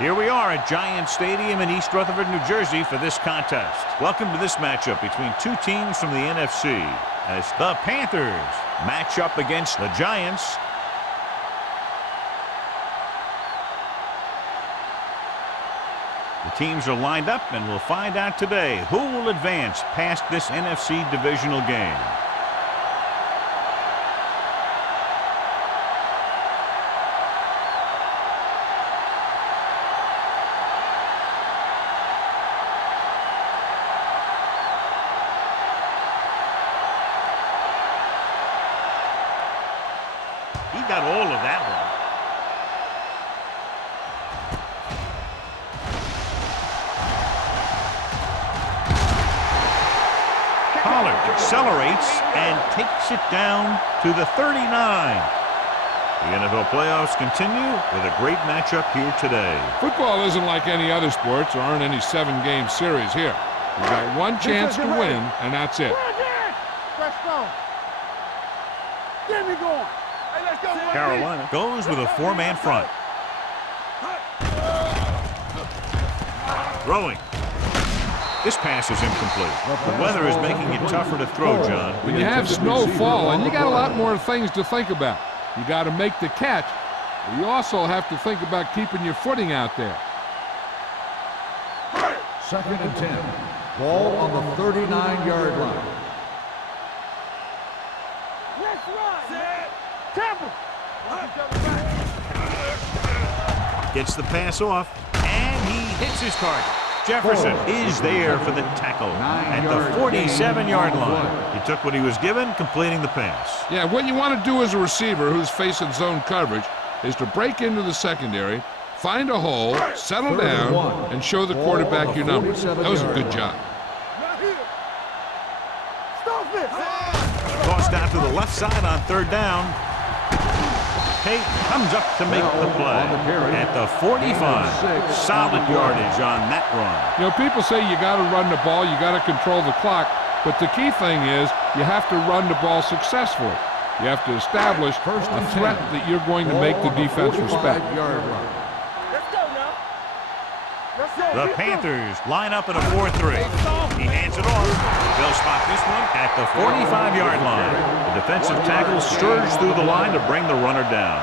Here we are at Giant Stadium in East Rutherford, New Jersey for this contest. Welcome to this matchup between two teams from the NFC as the Panthers match up against the Giants. The teams are lined up, and we'll find out today who will advance past this NFC divisional game. He got all of that one. Pollard accelerates and takes it down to the 39. The NFL playoffs continue with a great matchup here today. Football isn't like any other sport. There aren't any 7-game series here. You've got one chance to win, and that's it. Let's go. Get me going. Hey, let's go. Carolina goes with a 4-man front. Throwing. This pass is incomplete. The weather is making it tougher to throw, John. When you have snow falling, you got a lot more things to think about. You got to make the catch, but you also have to think about keeping your footing out there. 2nd and 10. Ball on the 39-yard line. Let's run. Temple. Gets the pass off, and he hits his target. Jefferson is there for the tackle at the 47-yard line. He took what he was given, completing the pass. Yeah, what you want to do as a receiver who's facing zone coverage is to break into the secondary, find a hole, settle down, and show the quarterback your numbers. That was a good job. Tossed out to the left side on 3rd down. Tate comes up to make the play at the 45. Solid yardage on that run. You know, people say you got to run the ball, you got to control the clock, but the key thing is you have to run the ball successfully. You have to establish a threat that you're going to make the defense respect. Let's go now. Let's go. The Panthers line up in a 4-3. He hands it off. They'll spot this one at the 45-yard line. The defensive tackle surged through the line to bring the runner down.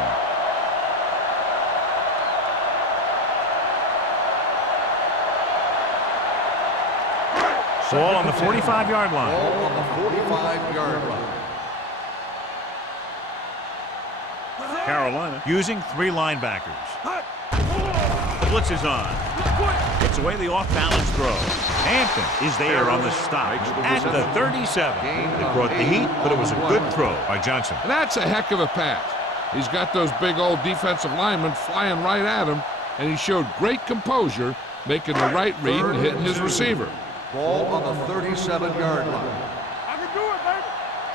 Ball on the 45-yard line. Ball on the 45-yard line. Carolina using 3 linebackers. The blitz is on. Gets away the off-balance throw. Hampton is there on the stop at the 37. They brought the heat, but it was a good throw by Johnson. That's a heck of a pass. He's got those big old defensive linemen flying right at him, and he showed great composure, making the right read and hitting his receiver. Ball on the 37-yard line. I can do it, baby.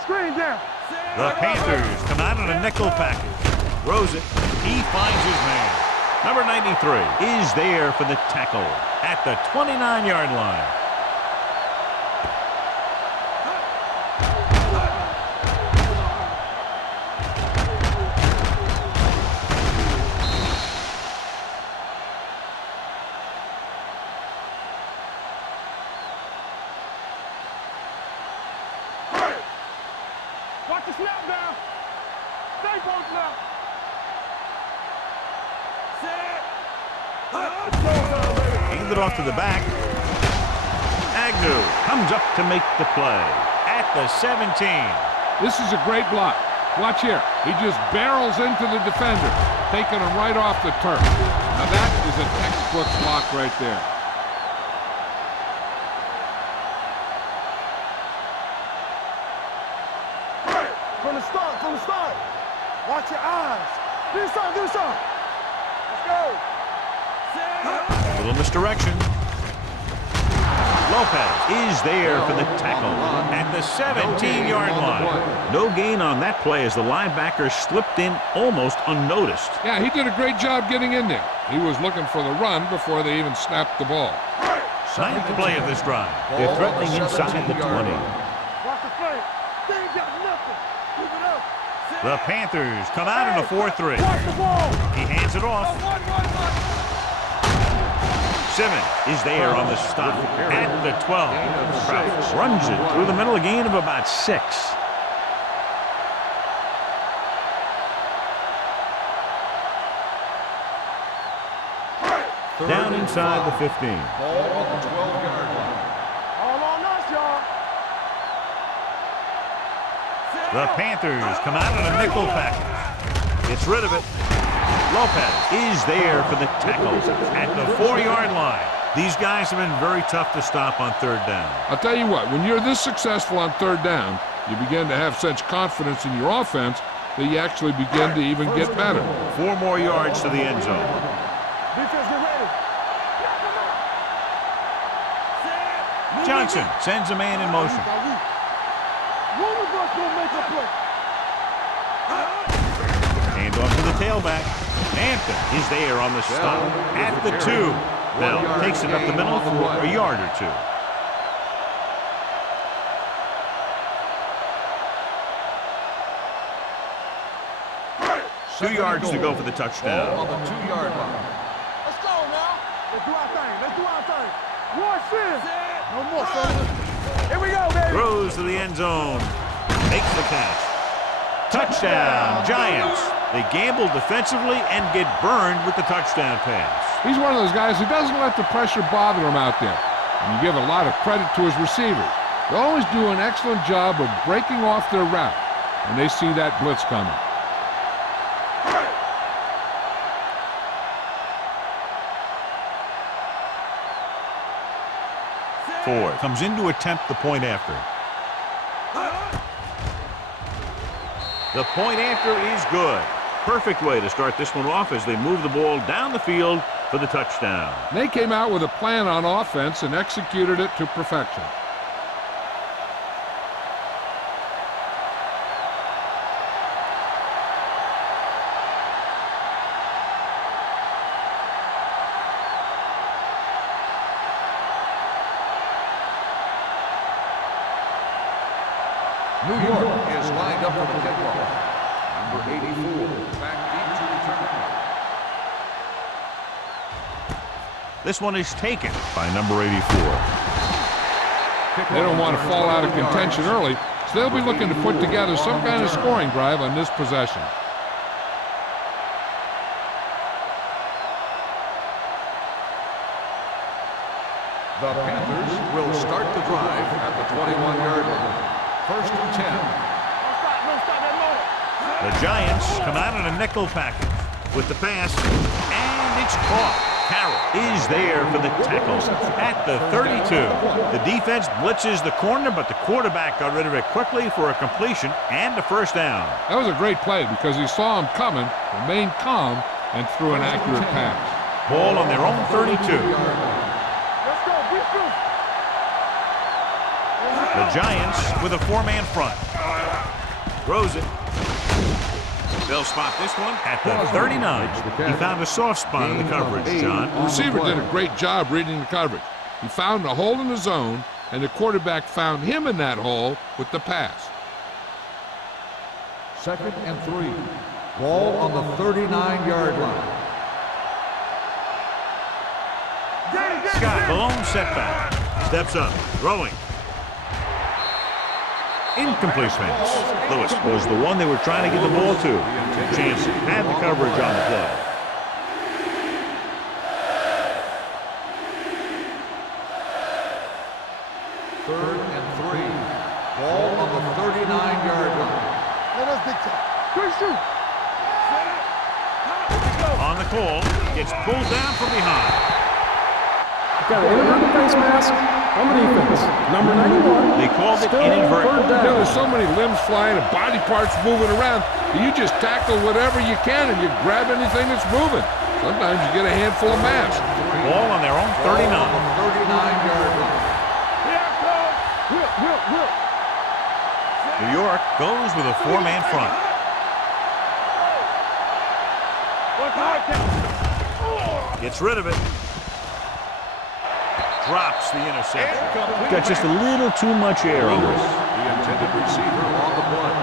Screen down. The Panthers come out in a nickel package. Throws it. He finds his man. Number 93 is there for the tackle at the 29-yard line. Watch the snap down. Stay close now. Hand it off to the back. Agnew comes up to make the play at the 17. This is a great block. Watch here. He just barrels into the defender, taking him right off the turf. Now that is a textbook block right there. From the start. Watch your eyes. Do something. Let's go. A little misdirection. Lopez is there for the tackle at the 17-yard line. No gain on that play as the linebacker slipped in almost unnoticed. Yeah, he did a great job getting in there. He was looking for the run before they even snapped the ball. Ninth play of this drive. They're threatening inside the 20. Watch the play. They ain't got nothing. Keep it up. The Panthers come out in a 4-3. Watch the ball. He hands it off. Simmons is there on the stop at the 12. Crouch runs it through the middle, a gain of about 6. Down inside the 15. Ball on the 12-yard line. All on us, y'all. The Panthers come out in a nickel package. Gets rid of it. Lopez is there for the tackle at the 4-yard line. These guys have been very tough to stop on third down. I'll tell you what, when you're this successful on third down, you begin to have such confidence in your offense that you actually begin to even get better. 4 more yards to the end zone. Defense, get ready. Johnson sends a man in motion. One of us will make a play. Hand off to the tailback. Hampton is there on the stop at the 2. Bell takes it up the middle for a yard or 2. 2 yards to go for the touchdown. Ball on the 2-yard line. Let's go now. Let's do our thing. Let's do our thing. Watch this. No more, fellas. Here we go, baby. Throws to the end zone. Makes the catch. Touchdown, Giants. They gamble defensively and get burned with the touchdown pass. He's one of those guys who doesn't let the pressure bother him out there. And you give a lot of credit to his receivers. They always do an excellent job of breaking off their route when they see that blitz coming. Ford comes in to attempt the point after. The point after is good. Perfect way to start this one off as they move the ball down the field for the touchdown. They came out with a plan on offense and executed it to perfection. New York is lined up for the kickoff. Number 84, back deep to return. This one is taken by number 84. They don't want to fall out of contention early, so they'll be looking to put together some kind of scoring drive on this possession. The Panthers will start the drive at the 21-yard line. First and 10. Don't stop that motor. The Giants come out in a nickel package with the pass, and it's caught. Carroll is there for the tackle at the 32. The defense blitzes the corner, but the quarterback got rid of it quickly for a completion and a first down. That was a great play because he saw him coming, remained calm, and threw an accurate pass. Ball on their own 32. Let's go. Be true. The Giants with a 4-man front. Throws it. They'll spot this one at the 39. He found a soft spot in the coverage, John. The receiver did a great job reading the coverage. He found a hole in the zone, and the quarterback found him in that hole with the pass. Second and 3. Ball on the 39-yard line. Scott, the lone setback. Steps up, throwing. Incomplete pass. Lewis was the one they were trying to get the ball to. Jansen had the coverage on the play. Third and 3. Ball on the 39-yard line. Let us dictate. Good shoot. On the call, gets pulled down from behind. Got an inadvertent face mask on the defense. Number 91. They called it Still inadvertent. third down. There's so many limbs flying and body parts moving around that you just tackle whatever you can and you grab anything that's moving. Sometimes you get a handful of mass. Ball on their own 39. Ball on the 39-yard line. Here comes. Whip. New York goes with a 4-man front. Gets rid of it. Drops the interception. Got just a little too much air on this. The intended receiver on the play.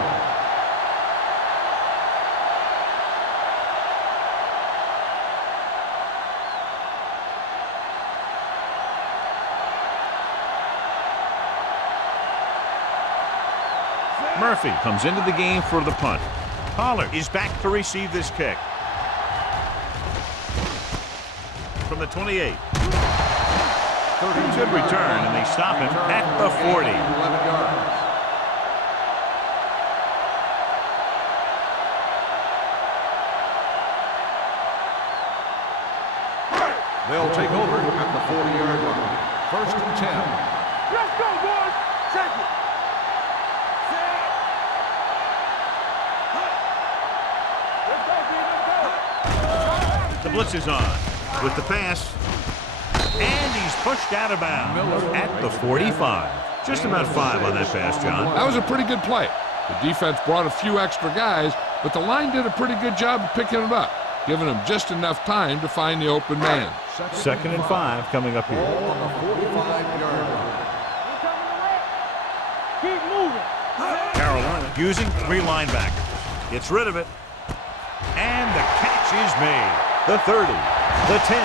Murphy comes into the game for the punt. Pollard is back to receive this kick. From the 28. Good return, and they stop him at the 40. 11 yards. They'll take over at the 40-yard line. First and 10. Let's go, boys. Check it. The blitz is on with the pass. And he's pushed out of bounds at the 45. Just about 5 on that pass, John. That was a pretty good play. The defense brought a few extra guys, but the line did a pretty good job of picking it up, giving them just enough time to find the open man. Second and 5 coming up here. Ball on the 45-yard line. Keep moving. Carolina using 3 linebackers. Gets rid of it. And the catch is made. The 30, the 10.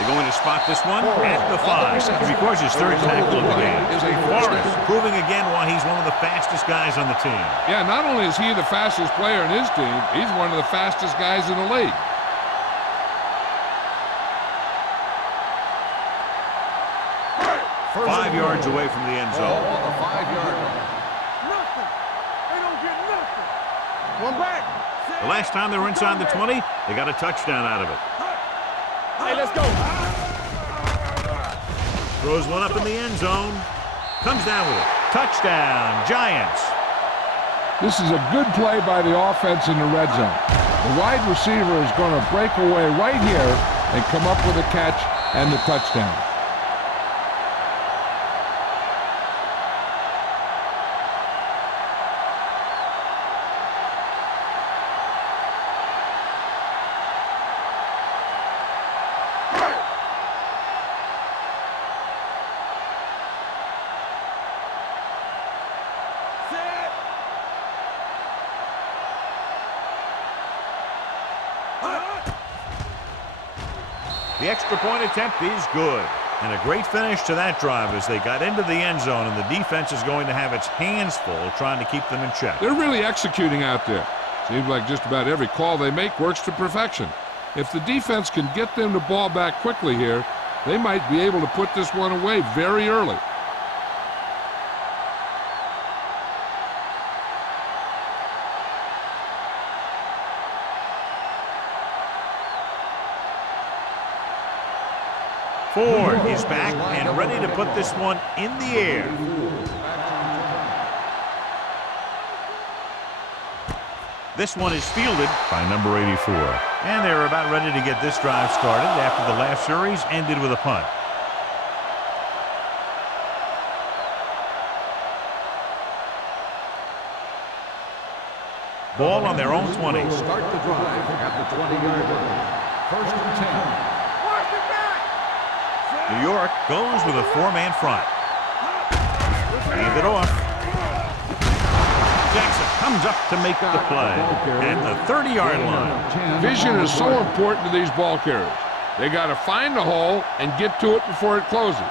They're going to spot this one at the 5. He records his 3rd tackle of the game. Forrest proving again why he's one of the fastest guys on the team. Yeah, not only is he the fastest player in his team, he's one of the fastest guys in the league. First 5 yards away from the end zone. Ball on the 5-yard line. Nothing. They don't get nothing. One back. The last time they were inside the 20, they got a touchdown out of it. Hey, let's go. Throws one up in the end zone. Comes down with it. Touchdown, Giants. This is a good play by the offense in the red zone. The wide receiver is going to break away right here and come up with a catch and the touchdown. The extra point attempt is good. And a great finish to that drive as they got into the end zone, and the defense is going to have its hands full trying to keep them in check. They're really executing out there. Seems like just about every call they make works to perfection. If the defense can get them the ball back quickly here, they might be able to put this one away very early. Ford is back and ready to put this one in the air. This one is fielded by number 84. And they're about ready to get this drive started after the last series ended with a punt. Ball on their own 20. Start the drive at the 20-yard line. First and 10. New York goes with a 4-man front. Hand it off. Jackson comes up to make the play at the 30-yard line. Vision is so important to these ball carriers. They got to find the hole and get to it before it closes.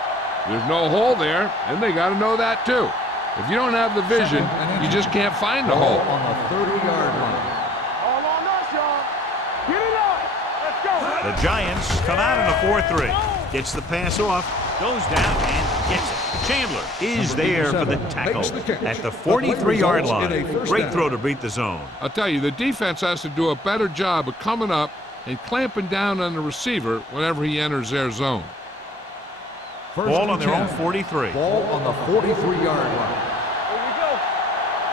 There's no hole there, and they got to know that too. If you don't have the vision, you just can't find the hole. On the 30-yard line. All on us, y'all. Get it up. Let's go. The Giants come out in a 4-3. Gets the pass off, goes down and gets it. Chandler is there for the tackle at the 43-yard line. Great throw to beat the zone. I'll tell you, the defense has to do a better job of coming up and clamping down on the receiver whenever he enters their zone. Ball on their own 43. Ball on the 43-yard line. Here we go.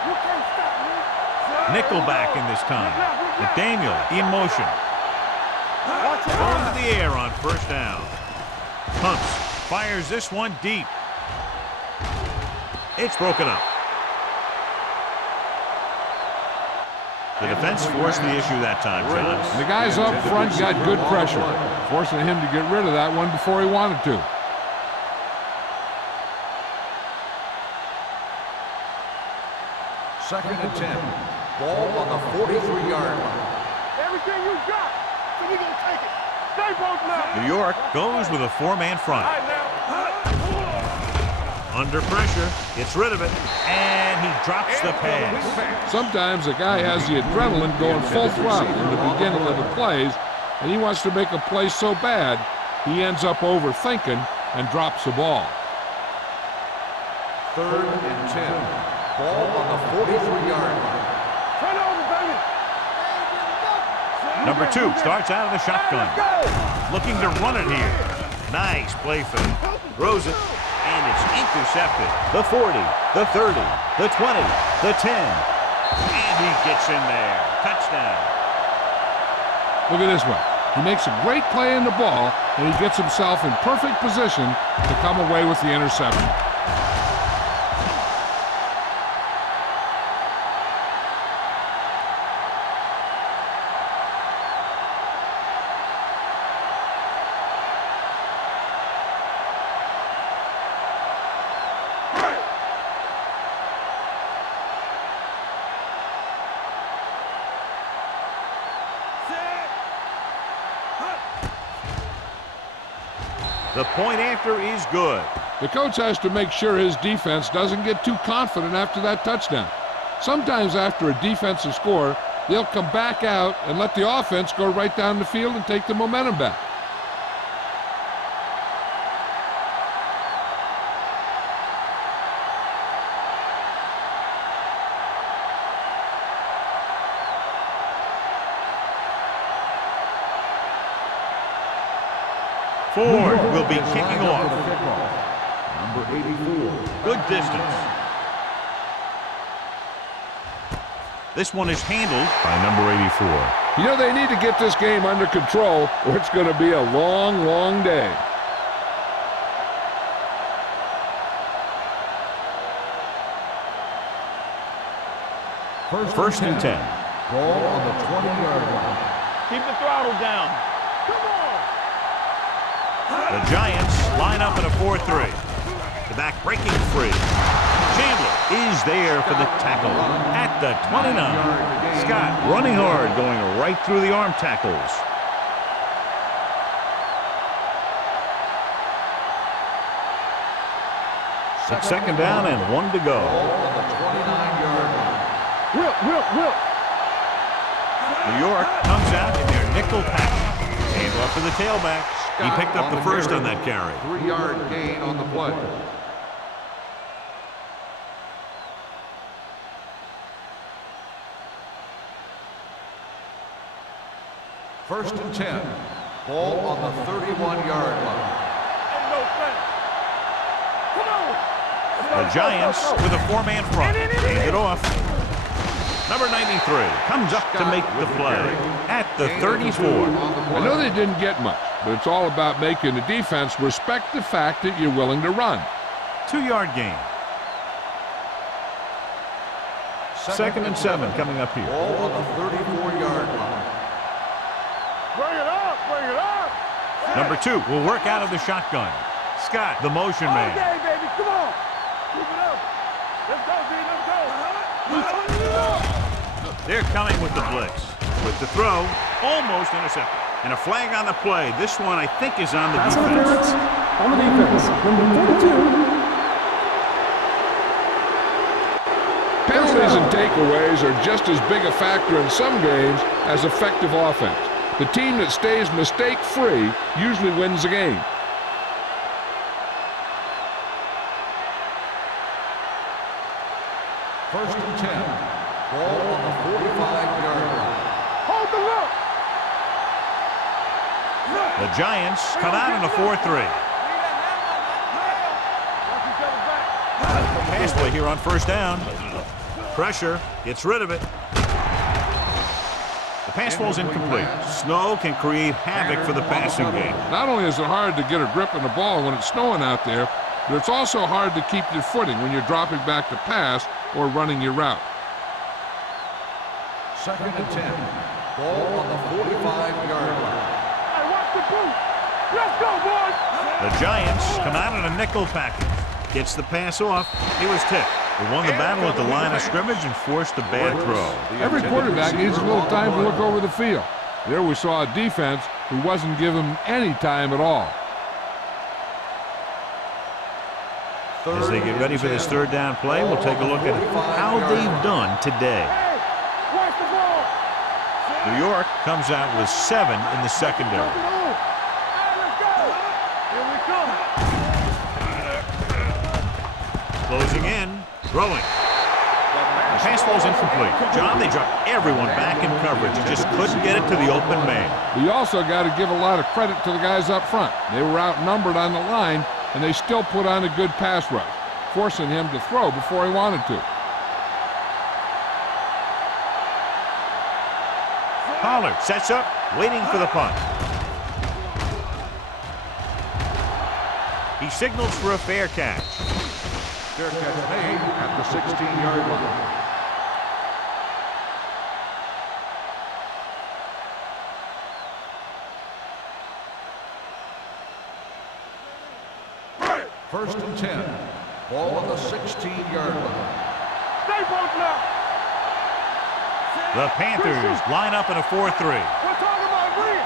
You can't stop me. Nickelback in this time. McDaniel in motion. Going to the air on first down. Pumps, fires this one deep. It's broken up. The defense forced the issue that time, John. The guys up front got good pressure, forcing him to get rid of that one before he wanted to. Second and 10. Ball on the 43-yard line. Everything you got. So we gonna take it. Stay both now. New York goes with a 4-man front. All right, now. Under pressure, gets rid of it, and he drops the pass. Sometimes a guy has the adrenaline going full throttle in the beginning of the plays, and he wants to make a play so bad, he ends up overthinking and drops the ball. 3rd and 10. Ball on the 43-yard line. Turn over, baby. Number 2 starts out of the shotgun. Looking to run it here. Nice play fake. Throws it, and it's intercepted. The 40, the 30, the 20, the 10. And he gets in there. Touchdown. Look at this one. He makes a great play in the ball, and he gets himself in perfect position to come away with the interception. The point after is good. The coach has to make sure his defense doesn't get too confident after that touchdown. Sometimes after a defensive score, they'll come back out and let the offense go right down the field and take the momentum back. Ford will be kicking off. Number 84. Good distance. This one is handled by number 84. You know, they need to get this game under control, or it's going to be a long, long day. First and 10. Ball on the 20-yard line. Keep the throttle down. The Giants line up in a 4-3. The back breaking free. Chandler is there for the tackle at the 29. Scott running hard, going right through the arm tackles. It's 2nd down and 1 to go. Ball on the 29-yard line. Whip. New York comes out in their nickel package. Hand off to the tailback. He picked up the first on that carry. 3-yard gain on the play. First and 10. Ball on the 31-yard line. The Giants with a 4-man front. Hand it off. Number 93 comes up to make the play at the 34. I know they didn't get much, but it's all about making the defense respect the fact that you're willing to run. 2-yard gain. 2nd and 7 coming up here. Ball on the 34-yard line. Bring it up. Number 2 will work out of the shotgun. Scott, the motion man. Okay, baby, come on. Keep it up. Let's go, B, let's go. They're coming with the blitz. With the throw, almost intercepted. And a flag on the play. This one, I think, is on the Pass defense. interference on the defense. Number 42. Penalties and takeaways are just as big a factor in some games as effective offense. The team that stays mistake-free usually wins the game. First and 10. Ball on the 45-yard line. Hold the look. The Giants come out in a 4-3. Pass play here on 1st down. Pressure, gets rid of it. The pass falls incomplete. Snow can create havoc for the passing game. Not only is it hard to get a grip on the ball when it's snowing out there, but it's also hard to keep your footing when you're dropping back to pass or running your route. 2nd and 10. Ball on the 45-yard line. Hey, watch the boot. Let's go, boys. The Giants come out in a nickel package. Gets the pass off. He was tipped. He won the battle at the line of scrimmage and forced a bad throw. Every quarterback needs a little time to look over the field. There we saw a defense who wasn't given any time at all. As they get ready for this third down play, we'll take a look at how they've done today. Hey, watch the ball. New York comes out with 7 in the secondary. Hey, let's go. Here we come. Closing in, throwing. The pass ball's incomplete. John, they dropped everyone back in coverage. You just couldn't get it to the open man. We also got to give a lot of credit to the guys up front. They were outnumbered on the line, and they still put on a good pass rush, forcing him to throw before he wanted to. Pollard sets up, waiting for the punt. He signals for a fair catch. Fair catch made at the 16-yard line. First and 10. Ball on the 16-yard line. Stay broken up. The Panthers line up in a 4-3. We're talking about Green.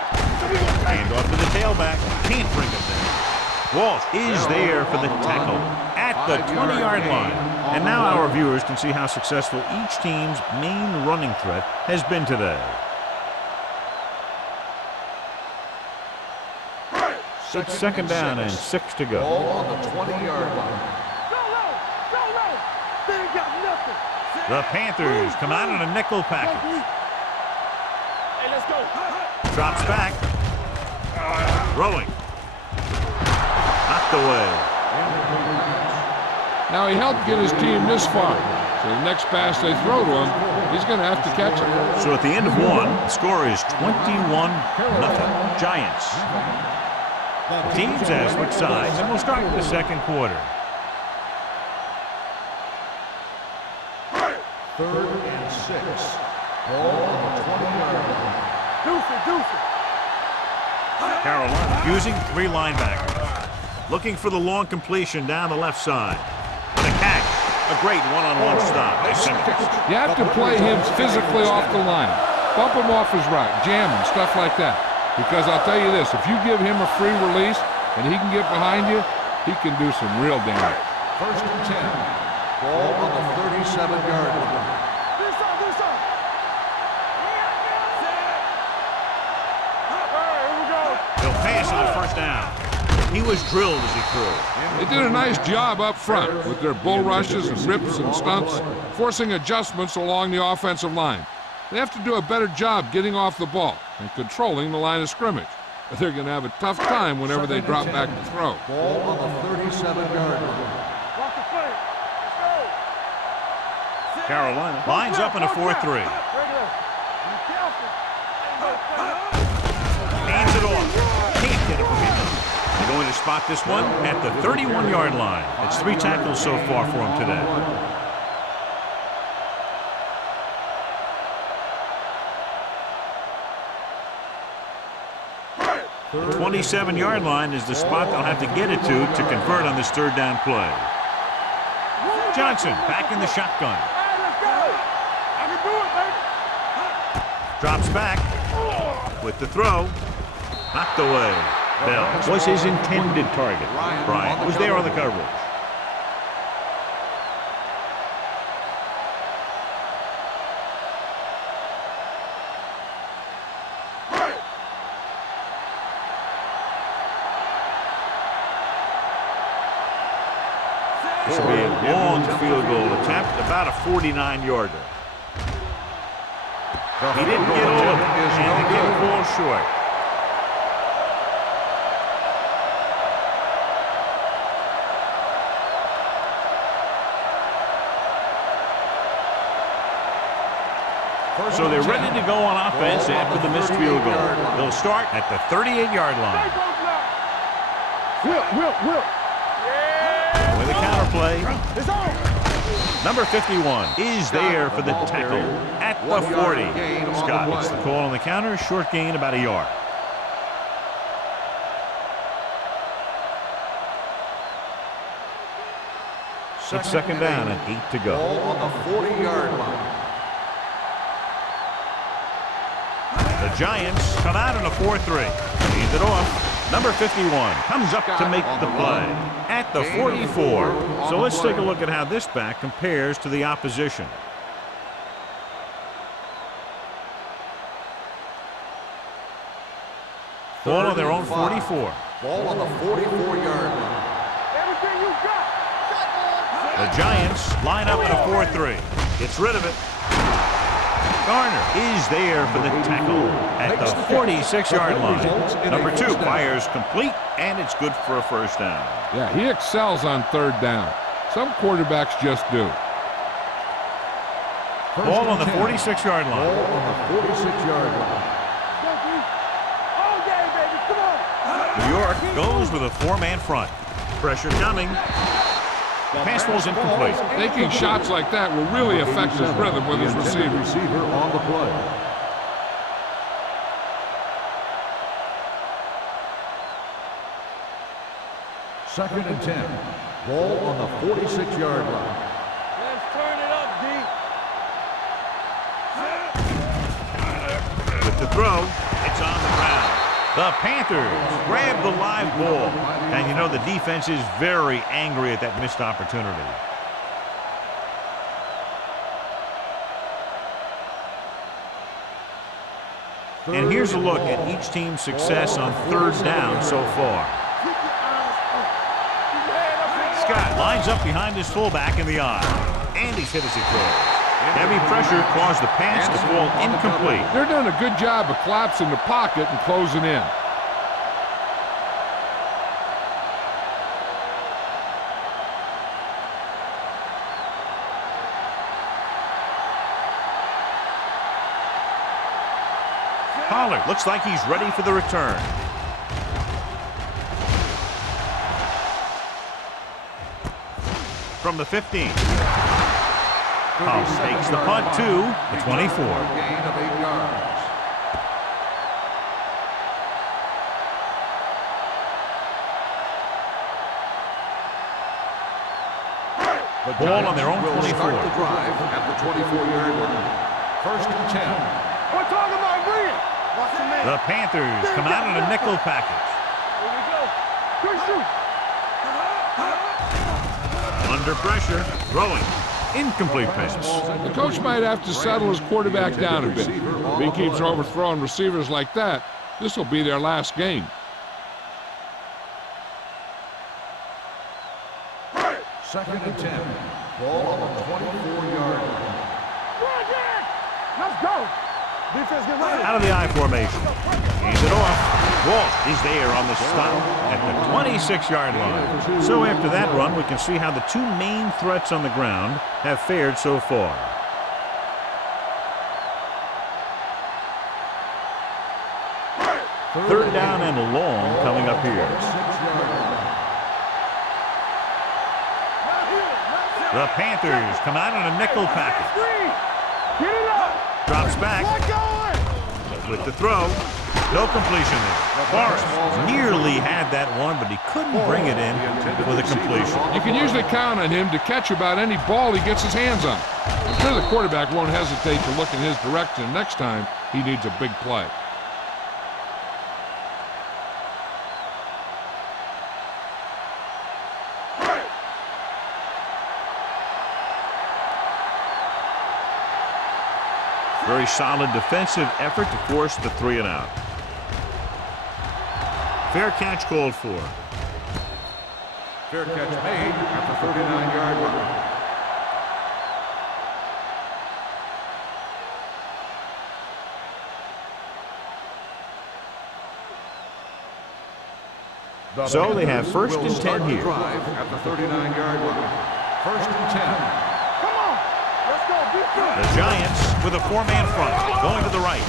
Hand off to the tailback. Can't bring him there. Walsh is there for the tackle at the 20-yard line. And now our viewers can see how successful each team's main running threat has been today. It's second down and 6 to go. Ball on the 20-yard line. Go low. Go low. They ain't got nothing. The Panthers come out in a nickel package. Hey, let's go. Drops back. Throwing. Knocked away. Now, he helped get his team this far, so the next pass they throw to him, he's going to have to catch it. So at the end of one, the score is 21-0. Giants. Teams have switched sides, and we'll start with the second quarter. Third and 6. Ball on the 20-yard line. Deuce it. Carolina using 3 linebackers. Looking for the long completion down the left side. And a catch. A great one-on-one stop by Simmons. You have to play him physically off the line. Bump him off his route, jam him, stuff like that. Because I'll tell you this, if you give him a free release and he can get behind you, he can do some real damage. First and 10. Ball on the 37-yard line. This up. All right, here we go. He'll pass on the first down. He was drilled as he threw. They did a nice job up front with their bull rushes and rips and stunts, forcing adjustments along the offensive line. They have to do a better job getting off the ball and controlling the line of scrimmage. They're going to have a tough time whenever they drop back to throw. Ball on the 37-yard line. Watch the play. Let's go. Carolina lines up in a 4-3. Regular. Be careful. Hands it off. Can't get it from him. They're going to spot this one at the 31-yard line. It's 3 tackles so far for him today. The 27-yard line is the spot they'll have to get it to convert on this third down play. Johnson back in the shotgun. Hey, let's go. I can do it, baby. Drops back with the throw. Knocked away. Bell was his intended target. Bryant was there on the coverage. This will be a long field goal attempt, about a 49-yarder. He didn't get all of it, and the kick falls short. So they're ready to go on offense after the missed field goal. They'll start at the 38-yard line. Whip. With a counterplay, It's on. number 51 is there for the tackle at the 40. Scott gets the call on the counter, short gain about a yard. It's second down and 8 to go. Ball on the 40-yard line. The Giants come out in a 4-3. Hand it off. Number 51 comes up to make the play at the 44. So let's take a look at how this back compares to the opposition. Ball on their own 44. Ball on the 44-yard line. Everything you got. The Giants line up in a 4-3. Gets rid of it. Garner is there for the tackle at the 46-yard line. Number 2 fires complete, and it's good for a first down. Yeah, he excels on third down. Some quarterbacks just do. Ball on the 46-yard line. Ball on the 46-yard line. All game, baby. Come on. New York goes with a 4-man front. Pressure coming. Pass ball's incomplete. Taking shots like that will really affect his rhythm with his receiver. Receiver on the play. Second and 10. Ball on the 46-yard line. Let's turn it up, D. With the throw, it's on the ground. The Panthers grab the live ball. And you know the defense is very angry at that missed opportunity. And here's a look at each team's success on third down so far. Scott lines up behind his fullback in the eye. And he's hit as he throws. Heavy pressure caused the pass to fall incomplete. They're doing a good job of collapsing the pocket and closing in. Pollard looks like he's ready for the return. From the 15. Pollard takes the punt to the 24. Gain of 8 yards. The Ball on their own will 24. Start the drive at the 24-yard line. First and 10. We're talking about Green. Watch the man. The Panthers come out in a nickel package. Here we go. Good shoot. Under pressure, throwing. Incomplete pass. The coach might have to settle his quarterback down a bit. If he keeps overthrowing receivers like that, this will be their last game. Second and 10. Ball on the 24-yard line. Let's go. Defense get ready. Out of the I formation. Hands it off. Walt is there on the stop at the 26-yard line. So after that run, we can see how the two main threats on the ground have fared so far. Third down and long coming up here. The Panthers come out in a nickel package. Get it up. Drops back. With the throw. No completion there. Forrest nearly had that one, but he couldn't bring it in with a completion. You can usually count on him to catch about any ball he gets his hands on. I'm sure the quarterback won't hesitate to look in his direction next time he needs a big play. Very solid defensive effort to force the 3-and-out. Fair catch called for. Fair catch made at the 39-yard line. So they have first and 10 here. Drive at the 39-yard line. First and 10. Come on. Let's go. Defense. The Giants with a 4-man front going to the right.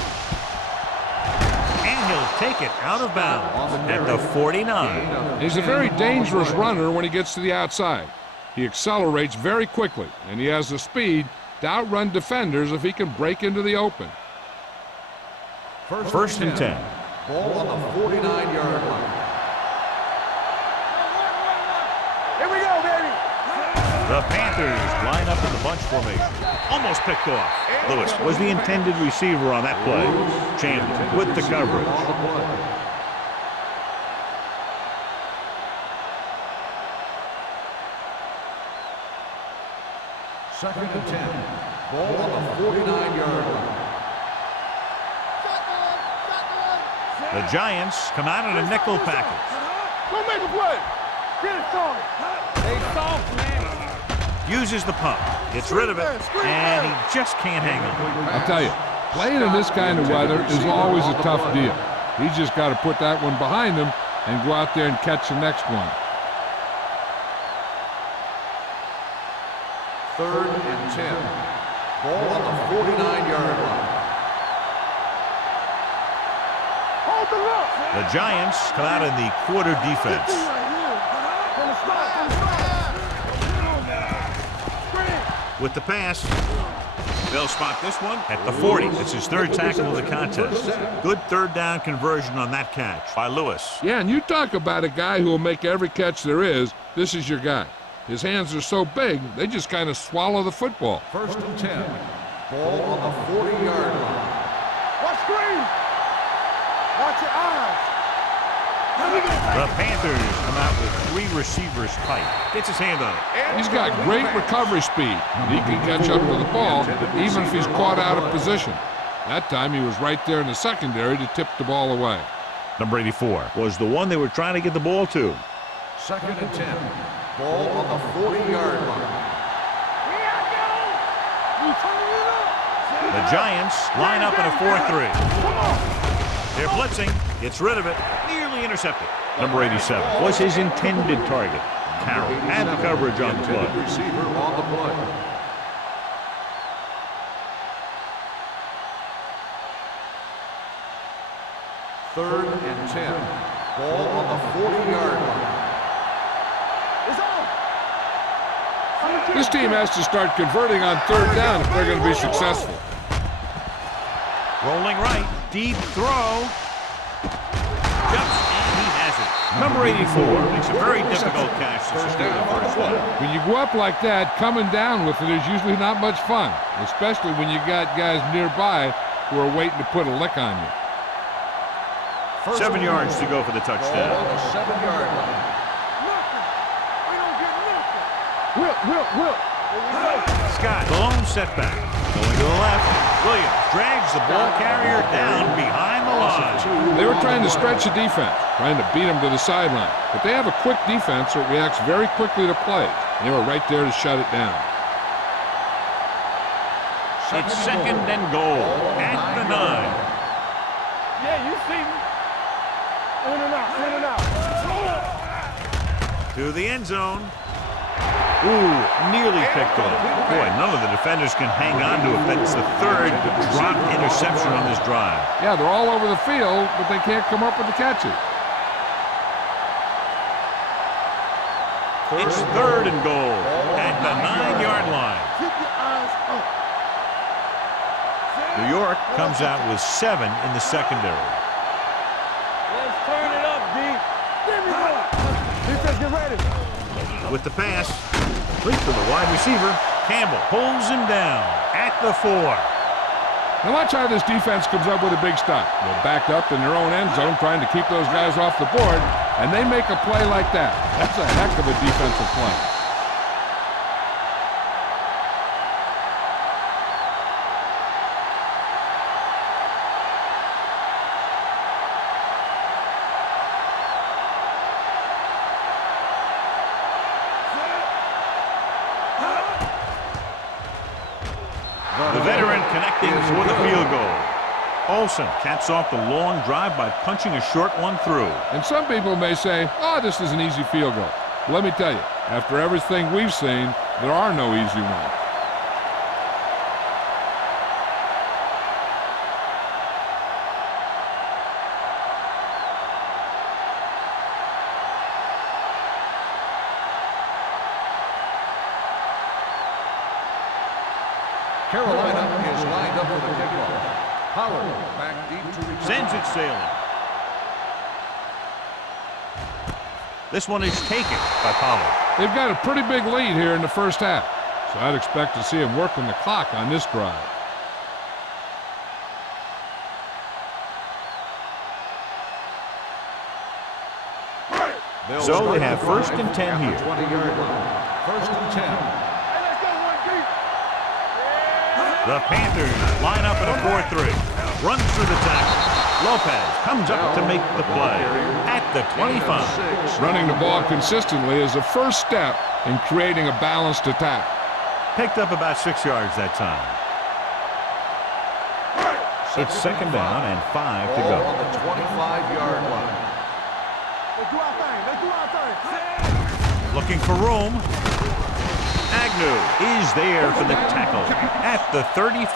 And he'll take it out of bounds at the 49. He's a very dangerous runner when he gets to the outside. He accelerates very quickly, and he has the speed to outrun defenders if he can break into the open. First and 10. Ball on the 49-yard line. Here we go, baby. The Panthers line up in the bunch formation. Almost picked off. Lewis was the intended receiver on that play. Chandler with the coverage. Second and 10. Ball on the 49-yard line. The Giants come out in a nickel package. Go make a play. Get it started. They soft, man. Uses the pump. Gets rid of it, and he just can't hang on. I'll tell you, playing in this kind of weather is always a tough deal. He's just got to put that one behind him and go out there and catch the next one. Third and 10. Ball on the 49-yard line. Hold the look. The Giants come out in the quarter defense. From the start. With the pass, they'll spot this one at the 40. It's his third tackle of the contest. Good third down conversion on that catch by Lewis. Yeah, and you talk about a guy who will make every catch there is. This is your guy. His hands are so big, they just kind of swallow the football. First and 10. Ball on the 40-yard line. Watch screen. Watch your eyes. The Panthers come out with 3 receivers tight. Gets his hand on it. He's got great recovery speed. He can catch up to the ball even if he's caught out of position. That time he was right there in the secondary to tip the ball away. Number 84 was the one they were trying to get the ball to. Second and 10. Ball on the 40-yard line. The Giants line up in a 4-3. They're blitzing. Gets rid of it. Nearly intercepted. Number 87 was his intended target. Carroll had the coverage on the play. Receiver on the play. Third and 10. Ball on the 40-yard line. This team has to start converting on third down if they're going to be successful. Rolling right. Deep throw. Jumps, and he has it. Number 84 makes a very difficult catch to secure the first one. When you go up like that, coming down with it is usually not much fun, especially when you got guys nearby who are waiting to put a lick on you. 7 yards to go for the touchdown. Ball on the 7-yard line. Will. Scott, the lone setback. Going to the left. Williams drags the ball carrier down behind the line. They were trying to stretch the defense, trying to beat them to the sideline. But they have a quick defense that reacts very quickly to plays. They were right there to shut it down. It's second and goal at the 9. Yeah, you see me. In and out. To the end zone. Ooh, nearly picked off. Boy, none of the defenders can hang on to it. That's the third dropped interception on this drive. Yeah, they're all over the field, but they can't come up with the catches. It's third and goal at the 9-yard line. Keep your eyes up. New York comes out with 7 in the secondary. Let's turn it up, D. Give me one. Defense, get ready. With the pass, complete to the wide receiver. Campbell pulls him down at the 4. Now watch how this defense comes up with a big stop. They're backed up in their own end zone trying to keep those guys off the board, and they make a play like that. That's a heck of a defensive play. The veteran connecting with a field goal. Olsen caps off the long drive by punching a short one through. And some people may say, oh, this is an easy field goal. But let me tell you, after everything we've seen, there are no easy ones. Carolina is lined up for the kickoff. Pollard back deep to return. Sends it sailing. This one is taken by Pollard. They've got a pretty big lead here in the first half, so I'd expect to see them working the clock on this drive. So they have first and 10 here. 20-yard line. First and 10. Hey, let's go, one deep. The Panthers line up in a 4-3. Runs through the tackle. Lopez comes up to make the play at the 25. Running the ball consistently is the first step in creating a balanced attack. Picked up about 6 yards that time. It's second down and 5 to go. On the 25-yard line. Let's do our thing. Let's do our thing. Looking for room. Agnew is there for the tackle at the 34.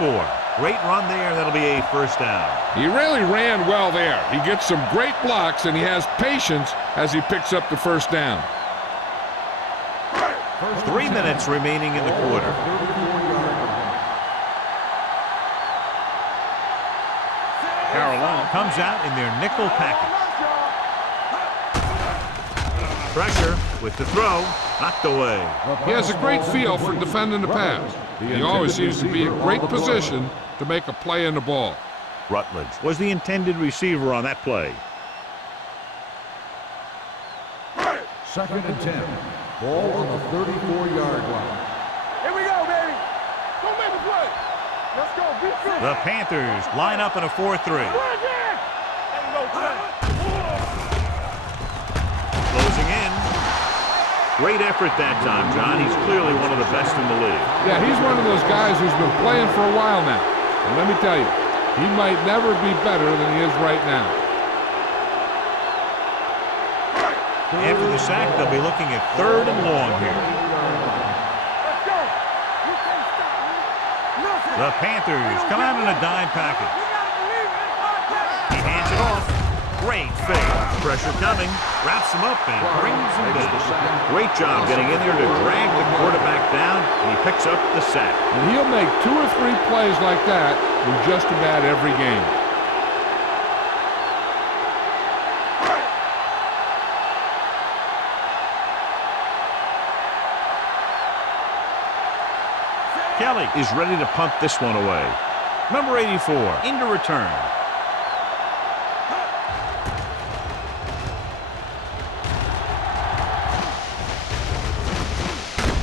Great run there. That'll be a first down. He really ran well there. He gets some great blocks, and he has patience as he picks up the first down. 3 minutes remaining in the quarter. Carolina comes out in their nickel package. Pressure with the throw, knocked away. He has a great feel for defending the pass. He always seems to be in great position to make a play in the ball. Rutledge was the intended receiver on that play. Second and 10. Ball on the 34-yard line. Here we go, baby. Go make the play. Let's go. Be good. The Panthers line up in a 4-3. Ain't no play. Closing in. Great effort that time, John. He's clearly one of the best in the league. Yeah, he's one of those guys who's been playing for a while now. And let me tell you, he might never be better than he is right now. After the sack, they'll be looking at 3rd and long here. Let's go. You can't stop me. Nothing. The Panthers come out in a dime package. You gotta believe it. It's our time. He hands it off. Great fake. Pressure coming. Wraps him up and brings him down. Great job getting in there to drag the quarterback down, and he picks up the sack. And he'll make 2 or 3 plays like that in just about every game. Kelly is ready to punt this one away. Number 84 into return.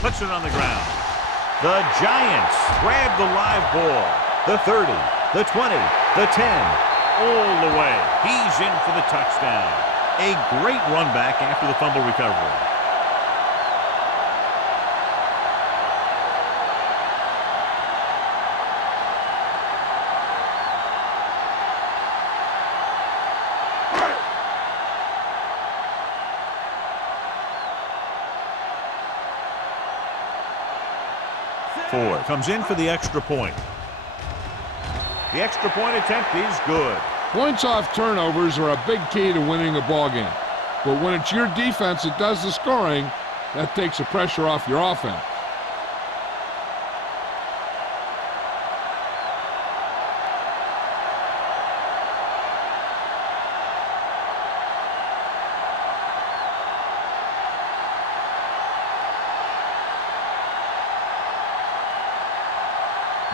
Puts it on the ground. The Giants grab the live ball. The 30, the 20, the 10, all the way. He's in for the touchdown. A great run back after the fumble recovery. Ford comes in for the extra point. The extra point attempt is good. Points off turnovers are a big key to winning a ball game. But when it's your defense that does the scoring, that takes the pressure off your offense.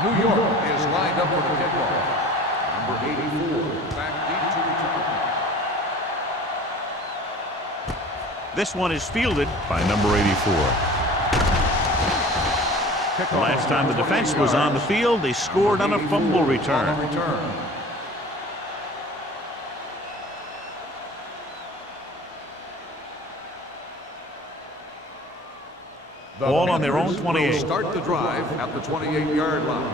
New York is lined up for the kickoff. Number 84, back deep to return. This one is fielded by number 84. The last time the defense was on the field, they scored on a fumble return. Ball on their own 28. Start the drive at the 28-yard line.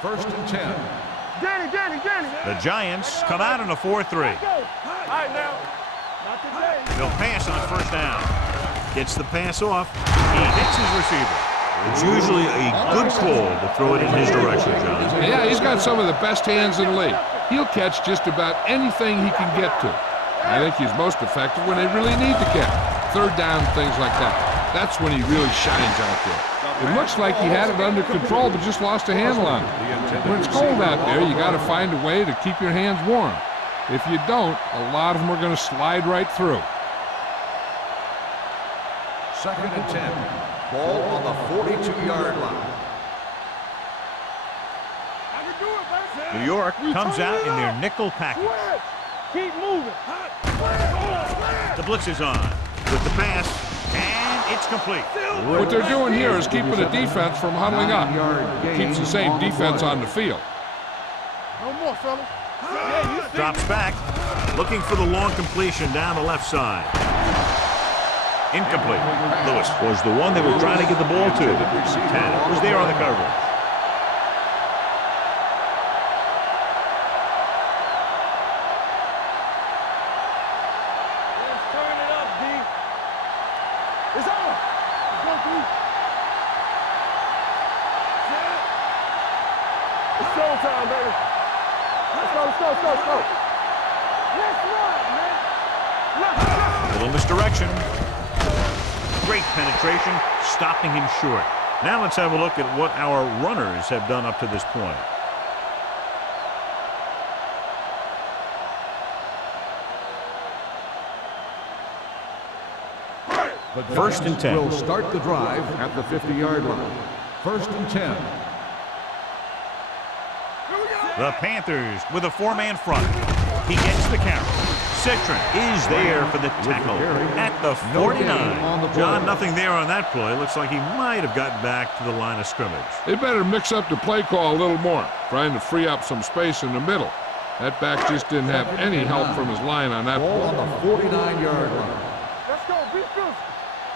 First and 10. Danny. The Giants come out in a 4-3. All right, now. Not today. They'll pass on first down. Gets the pass off. He hits his receiver. It's usually a good call to throw it in his direction, John. Yeah, he's got some of the best hands in the league. He'll catch just about anything he can get to. I think he's most effective when they really need to catch. Third down, things like that. That's when he really shines out there. It looks like he had it under control, but just lost a handle on it. When it's cold out there, you got to find a way to keep your hands warm. If you don't, a lot of them are going to slide right through. Second and 10. Ball on the 42-yard line. I can do it, man. New York comes out in their nickel package. Keep moving. The blitz is on. With the pass, And it's complete. What they're doing here is keeping the defense from huddling up. It keeps the same defense on the field. No more, fellas. Drops back, looking for the long completion down the left side. Incomplete. Lewis was the one they were trying to get the ball to. Tanner was there on the coverage. Let's turn it up, D. It's on. Let's go, D. It's showtime, baby. Let's go, let's go, let's go, let's go. Let's run, man. A little misdirection. Great penetration, stopping him short. Now let's have a look at what our runners have done up to this point. The First and 10. will start the drive at the 50-yard line. First and 10. The Panthers with a four-man front. He gets the count. Citron is there for the tackle at the 49. John, nothing there on that play. Looks like he might have gotten back to the line of scrimmage. They better mix up the play call a little more, trying to free up some space in the middle. That back just didn't have any help from his line on that Ball on play. the 49-yard line. Let's go, beat this.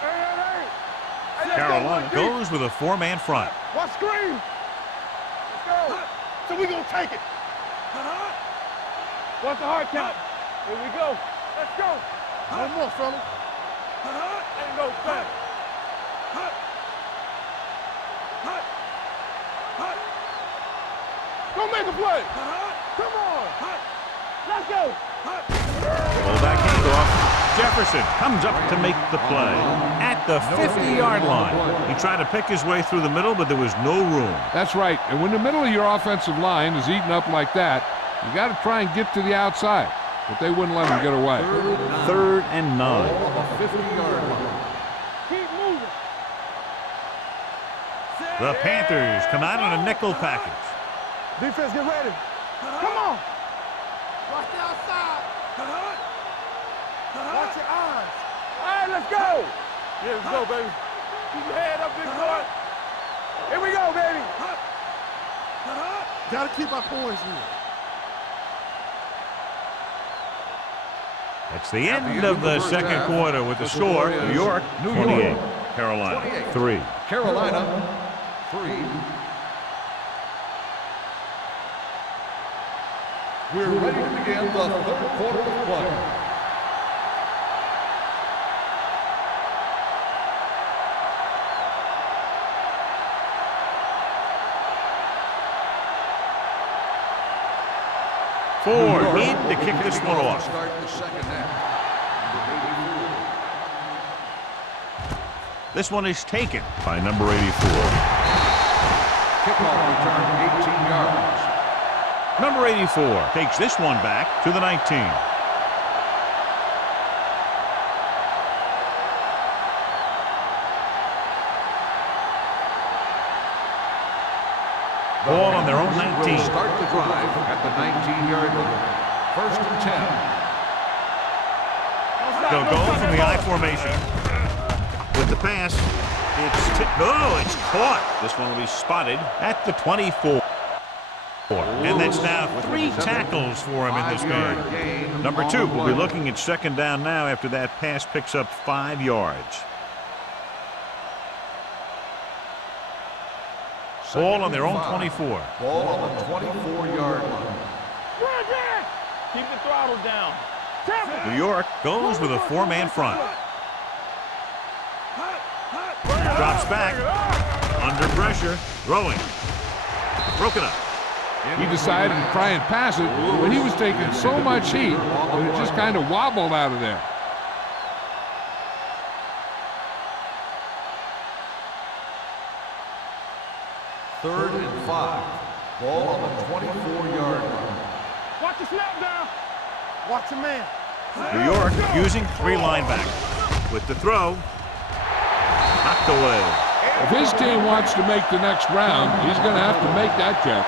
Hey, Carolina goes with a four-man front. Watch screen. Let's go. So we gonna take it. What's the hard count? Here we go. Let's go. No more, fellas. Ain't no time. Go make a play. Come on. Let's go. Fullback handoff. Jefferson comes up to make the play at the 50-yard line. He tried to pick his way through the middle, but there was no room. That's right, and when the middle of your offensive line is eaten up like that, you got to try and get to the outside, but they wouldn't let him get away. Third and 9. Ball on the 50-yard line. Keep moving. The Panthers come out in a nickel package. Defense, get ready. Come on. Watch the outside. Watch your eyes. All right, let's go. Yeah, let's go, baby. Keep your head up, big boy. Here we go, baby. Gotta keep our poise here. That's the end of the second quarter with the score. New York, 28. Carolina, 3. Carolina, 3. We're ready to begin the third quarter of play. Ford in to kick this one off. Start the second half. This one is taken by number 84. Kickoff return 18 yards. Number 84 takes this one back to the 19. Ball on their own 19. Will start the drive at the 19-yard line. First and 10. They'll go from the I formation. With the pass, it's tipped. Oh, it's caught. This one will be spotted at the 24. And that's now 3 tackles for him in this game. Number 2 will be looking at second down now after that pass picks up 5 yards. Ball on their own 24. Ball on the 24-yard line. Keep the throttle down. New York goes with a 4-man front. Drops back. Under pressure. Throwing. Broken up. He decided to try and pass it, but he was taking so much heat that it just kind of wobbled out of there. Third and 5. Ball on the 24-yard line. Watch the snap down. Watch your man. New York using 3 linebackers. With the throw. Knocked away. If his team wants to make the next round, he's going to have to make that catch.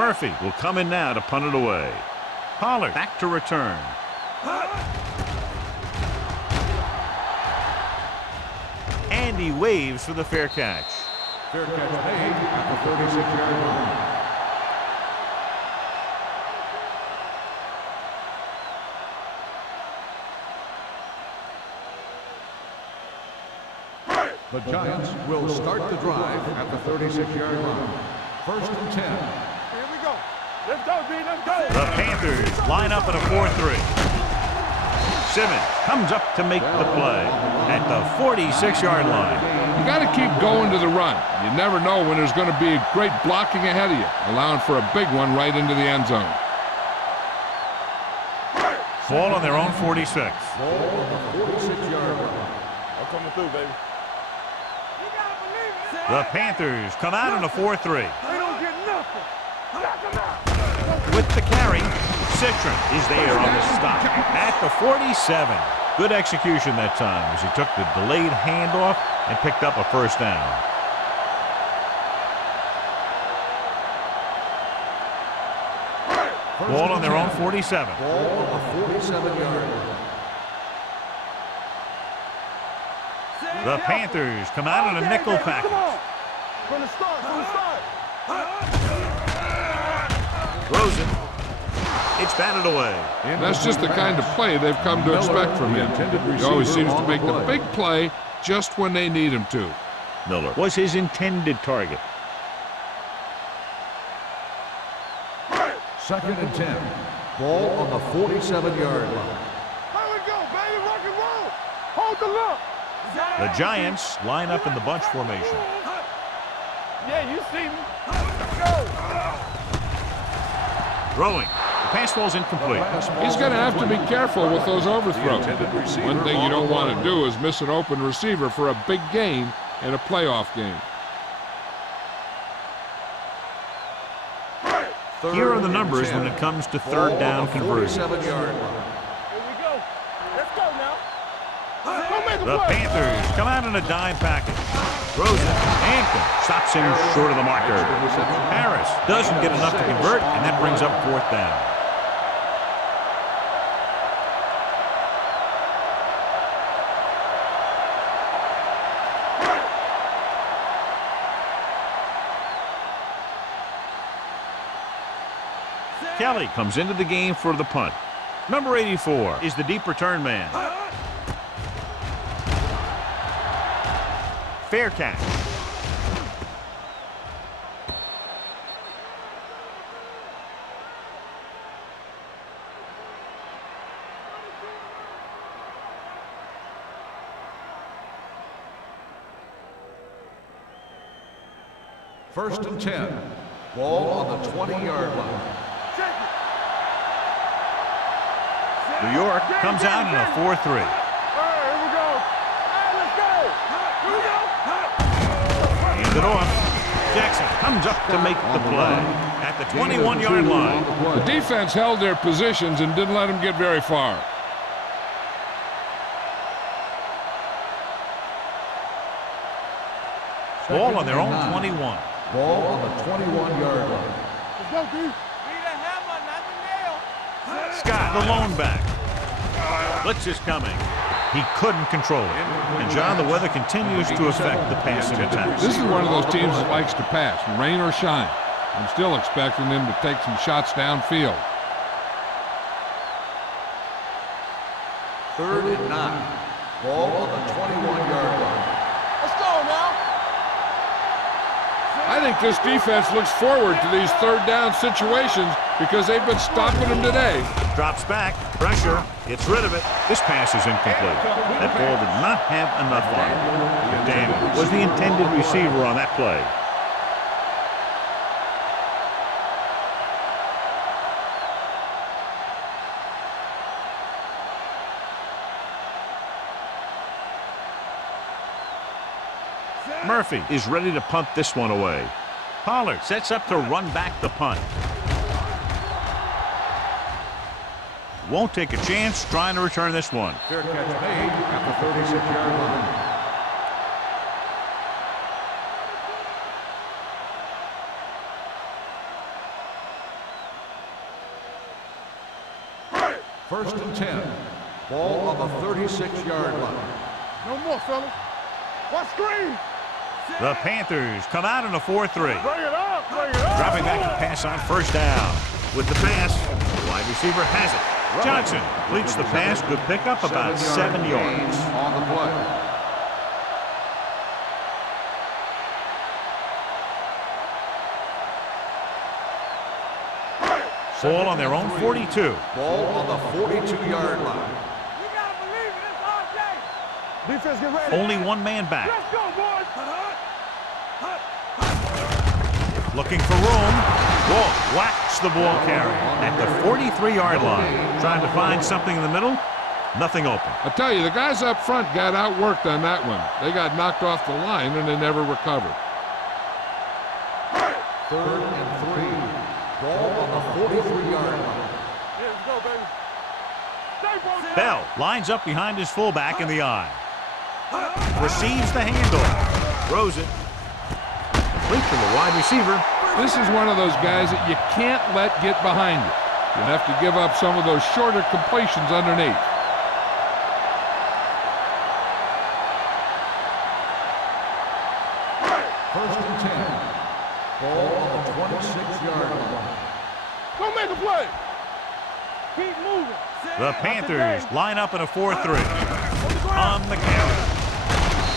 Murphy will come in now to punt it away. Pollard back to return. And he waves for the fair catch. Fair catch made at the 36-yard line. The Giants will start the drive at the 36-yard line. 1st and 10. Here we go. Let's go, D. Let's go. The Panthers line up at a 4-3. Simmons comes up to make the play at the 46-yard line. You got to keep going to the run. You never know when there's going to be great blocking ahead of you, allowing for a big one right into the end zone. Ball on their own 46. Ball on the 46-yard line. I'm coming through, baby. The Panthers come out in a 4-3. They don't get nothing. Knock 'em out. With the carry, Citron is there on the stop at the 47. Good execution that time as he took the delayed handoff and picked up a first down. Ball on their own 47. Ball on the 47-yard line. The Panthers come out in a nickel package. Come on. From the start, Rosen. It's batted away. That's just the kind of play they've come to expect from him. He always seems to make the big play just when they need him to. Miller was his intended target. 2nd and 10. Ball on the 47-yard line. Here we go, baby. Rock and roll. Hold the look. The Giants line up in the bunch formation. Yeah, you see me. Let's go. Throwing. The pass ball's incomplete. He's going to have to be careful with those overthrows. One thing you don't want to do is miss an open receiver for a big gain in a playoff game. Here are the numbers when it comes to third down conversions. 47-yard line. Here we go. Let's go now. The Panthers come out in a dime package. Rosen, Hampton stops him short of the marker. Harris doesn't get enough to convert, and that brings up 4th down. Kelly comes into the game for the punt. Number 84 is the deep return man. Fair catch. First and 10. Ball on the 20-yard line. New York comes out in a 4-3. All right, here we go. All right, let's go. Here we go. Hand it off. Jackson comes up to make the play at the 21-yard line. The defense held their positions and didn't let them get very far. Ball on their own 21. Ball on the 21-yard line. Let's go, D. Scott, the lone back. Blitz is coming. He couldn't control it. And, John, the weather continues to affect the passing attacks. This is one of those teams that likes to pass, rain or shine. I'm still expecting them to take some shots downfield. 3rd and 9. Ball on the 21-yard line. Let's go now. I think this defense looks forward to these third down situations because they've been stopping them today. Drops back, pressure, gets rid of it. This pass is incomplete. That ball did not have enough on it. Dan was the intended receiver on that play. Murphy is ready to punt this one away. Pollard sets up to run back the punt. Won't take a chance trying to return this one. Fair catch made at the 36-yard line. First and 10. Ball on the 36-yard line. No more, fellas. What screen? The Panthers come out in a 4-3. Bring it up, bring it up. Dropping back to pass on first down. With the pass, the wide receiver has it. Johnson completes the pass. Good pickup, about 7 yards. On the play. Ball on their own 42. Ball on the 42-yard line. You gotta believe it. It's RJ. Defense, get ready. Only one man back. Let's go, boys. Looking for room. Walt whacks the ball carrier at the 43-yard line. Trying to find something in the middle. Nothing open. I tell you, the guys up front got outworked on that one. They got knocked off the line and they never recovered. 3rd and 3. Ball on the 43-yard line. Yeah, let's go, baby. Stay, Bell lines up behind his fullback in the eye. Receives the handoff. Throws it. Complete to the wide receiver. This is one of those guys that you can't let get behind you. You have to give up some of those shorter completions underneath. First and 10. Ball on the 26-yard line. Go make a play. Keep moving. The Panthers line up in a 4-3. On the carry.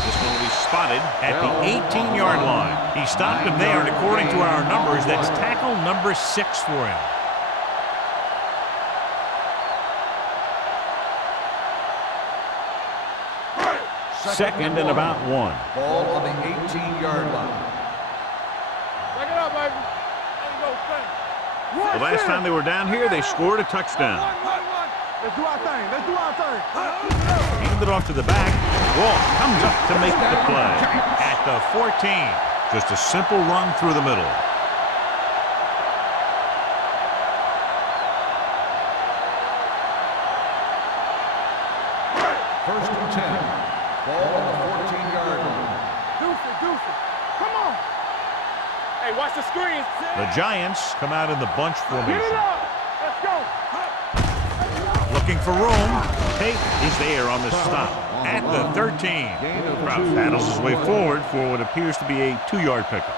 This one will be spotted at the 18-yard line. He stopped him there, and according to our numbers, that's tackle number 6 for him. Second and about 1. Ball on the 18-yard line. Back it up, baby. There you go, thanks. The last time they were down here, they scored a touchdown. Let's do our thing. Let's do our thing. Handed off to the back. Walt comes up to make the play at the 14. Just a simple run through the middle. First and 10. Ball on the 14-yard line. Deuce. Come on. Hey, watch the screen. The Giants come out in the bunch Get it formation. up. Let's go. Looking for room. Tate is there on the stop at the 13. Route battles his way forward for what appears to be a 2-yard pickup.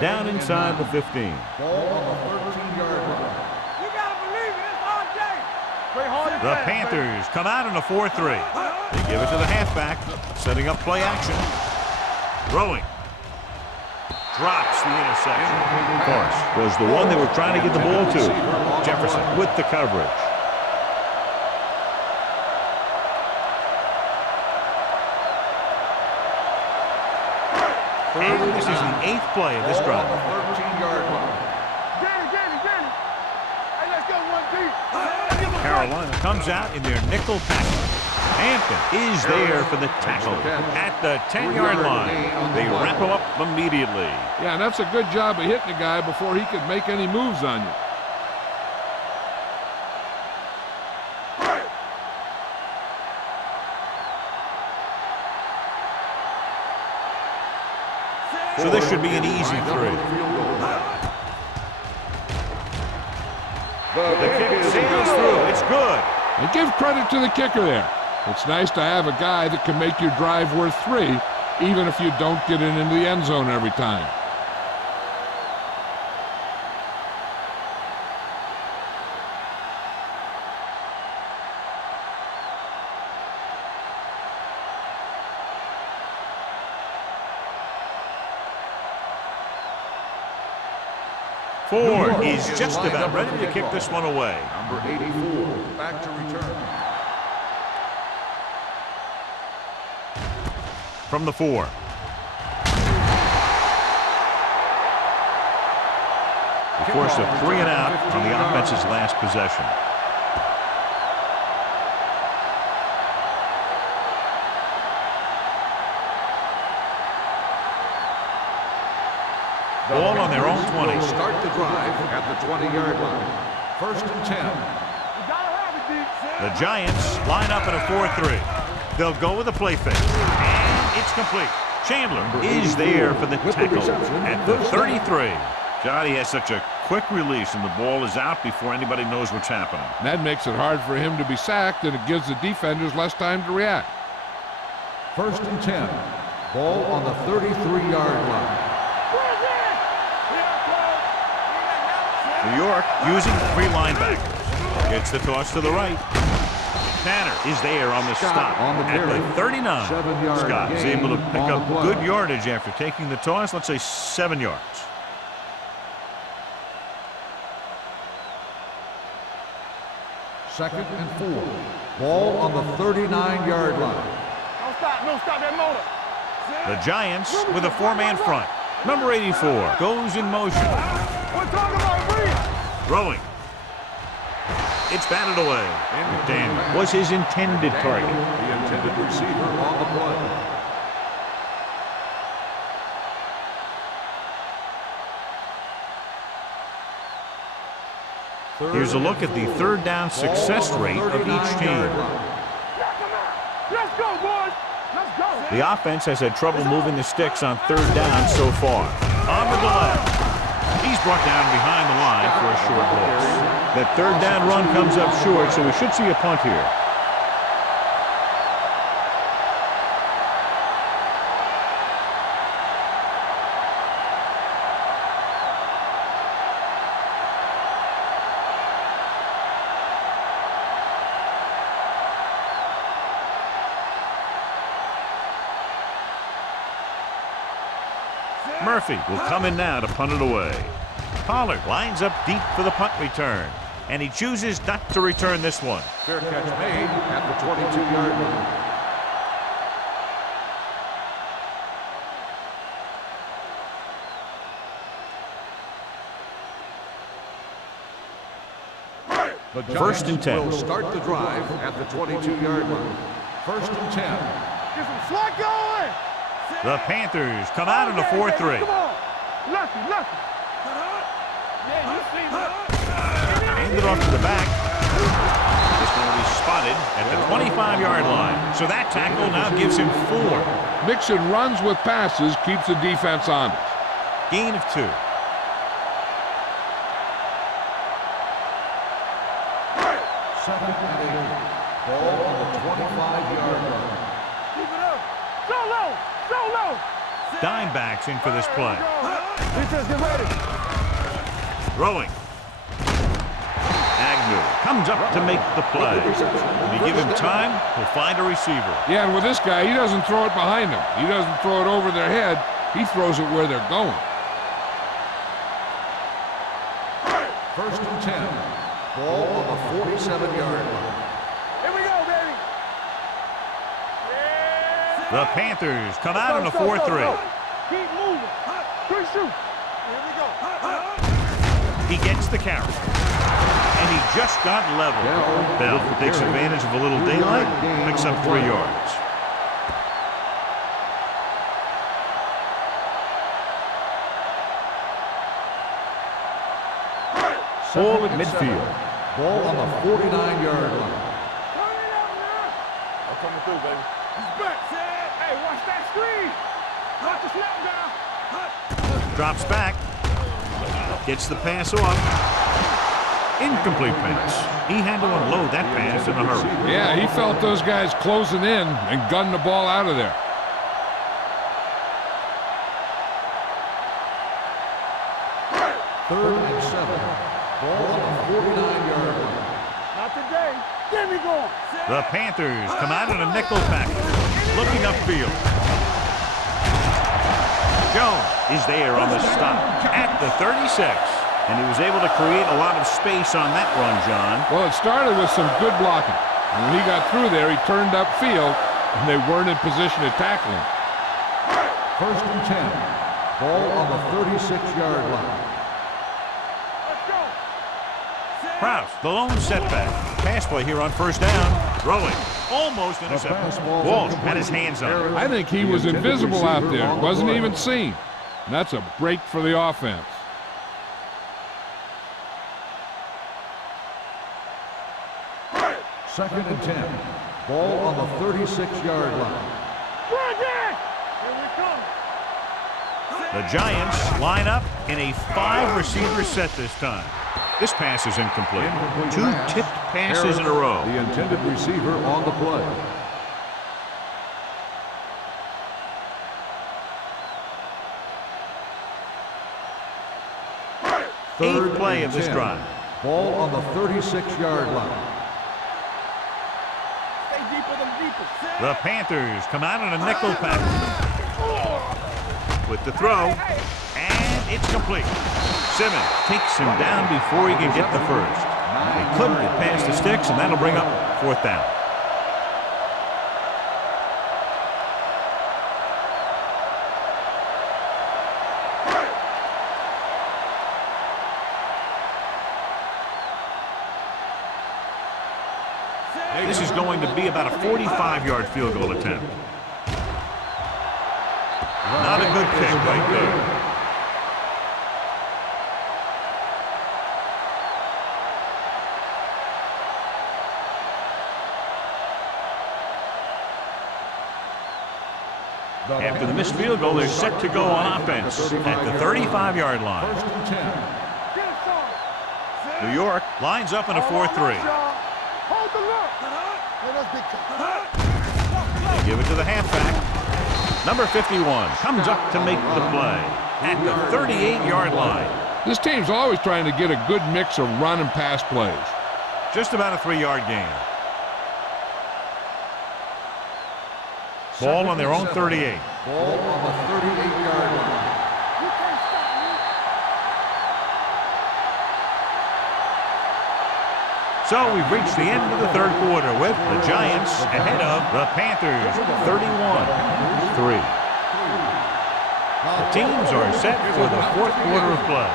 Down inside the 15. Ball on the 13-yard line. You gotta believe it. It's RJ. Play hard and The fast, Panthers come out in a 4-3. They give it to the halfback, setting up play action. Throwing. Drops the interception. Of course, was the one they were trying to get the ball to. Jefferson with the coverage. And this is the 8th play of this drive. 13-yard line. Get it. Hey, let's go one deep. Carolina comes out in their nickel package. Hampton is there for the tackle at the 10-yard line. They wrap him up immediately. Yeah, and that's a good job of hitting the guy before he could make any moves on you. So this should be an easy 3. The kick sails through. It's good. And give credit to the kicker there. It's nice to have a guy that can make your drive worth 3, even if you don't get it into the end zone every time. Ford is just about ready to kick this one away. Number 84, back to return. From the 4. The force of 3 and out on the offense's last possession. Ball on their own 20. Start the drive at the 20-yard line. First and 10. The Giants line up in a 4-3. They'll go with a play fake. And it's complete. Chandler is there for the tackle at the 33. Johnny has such a quick release, and the ball is out before anybody knows what's happening. That makes it hard for him to be sacked, and it gives the defenders less time to react. 1st and 10. Ball on the 33-yard line. New York using 3 linebackers. Gets the toss to the right. Tanner is there on the stop on the at carry. the 39. 7-yard Scott is gain able to pick on up the play. good yardage after taking the toss. Let's say 7 yards. Second and 4. Ball on the 39-yard line. No stop that motor. The Giants with a 4-man front. Number 84 goes in motion. We're talking about breathe. Throwing. It's batted away. McDaniel was his intended target. The intended receiver on the play. Here's a look at the 3rd down success rate of each team. Let's go, boys. Let's go. The offense has had trouble moving the sticks on 3rd down so far. On to the left. He's brought down behind the line for a short loss. That 3rd down run comes up short, so we should see a punt here. Murphy will come in now to punt it away. Pollard lines up deep for the punt return, and he chooses not to return this one. Fair catch made at the 22-yard line. The Giants 1st and 10. will start the drive at the 22-yard line. 1st and 10. Get some slack going. The Panthers come out in a 4-3. Come on. Lucky. Yeah, you see that. Handed off to the back. This one will be spotted at the 25-yard line. So that tackle now gives him 4. Mixon runs with passes, keeps the defense honest. Gain of 2. Second and 8. Ball on the 25-yard line. Keep it up. So low. Dime backs in for this play. Defense, get ready. Throwing. Agnew comes up to make the play. When you give him time, he'll find a receiver. Yeah, and with this guy, he doesn't throw it behind them. He doesn't throw it over their head. He throws it where they're going. 1st and 10. Ball on the 47-yard line. Here we go, baby. The Panthers come out in a 4-3. Keep moving. Quick shoot. Here we go. He gets the carry. And he just got level. Bell takes advantage of a little daylight, picks up 3 yards. Ball at midfield. Ball on the 49-yard line. I'm coming through, baby. He's back. Hey, watch that screen. Watch the snap down. Drops back. Gets the pass off. Incomplete pass. He had to unload that pass in a hurry. Yeah, he felt those guys closing in and gunned the ball out of there. Third and 7. Ball on the 49-yard line. Not today. Get me going. The Panthers come out in a nickel package, looking upfield. Jones is there on the stop at the 36. And he was able to create a lot of space on that run, John. Well, it started with some good blocking. And when he got through there, he turned upfield, and they weren't in position to tackle him. 1st and 10. Ball on the 36-yard line. Let's go. Krause, the lone setback. Pass play here on 1st down. Throwing. Almost intercepted. Walsh had his hands on it. I think he was invisible out there. Wasn't even seen. And that's a break for the offense. Second and 10. Ball on the 36-yard line. Run, Jack. Here we come. The Giants line up in a 5-receiver set this time. This pass is incomplete. Two tipped passes in a row. The intended receiver on the play. Eighth play of this drive. Ball on the 36-yard line. Stay deeper than deeper. The Panthers come out in a nickel package. With the throw, and it's complete. Simmons takes him down before he can get the first. They couldn't get past the sticks, and that'll bring up 4th down. This is going to be about a 45-yard field goal attempt. Not a good kick right there. After the missed field goal, they're set to go on offense at the 35-yard line. New York lines up in a 4-3. Hold the look. They give it to the halfback. Number 51 comes up to make the play at the 38-yard line. This team's always trying to get a good mix of run and pass plays. Just about a 3-yard gain. Ball on their own 38. Ball on the 38-yard line. You can't stop me. So we've reached the end of the third quarter with the Giants ahead of the Panthers 31-3. The teams are set for the fourth quarter of play.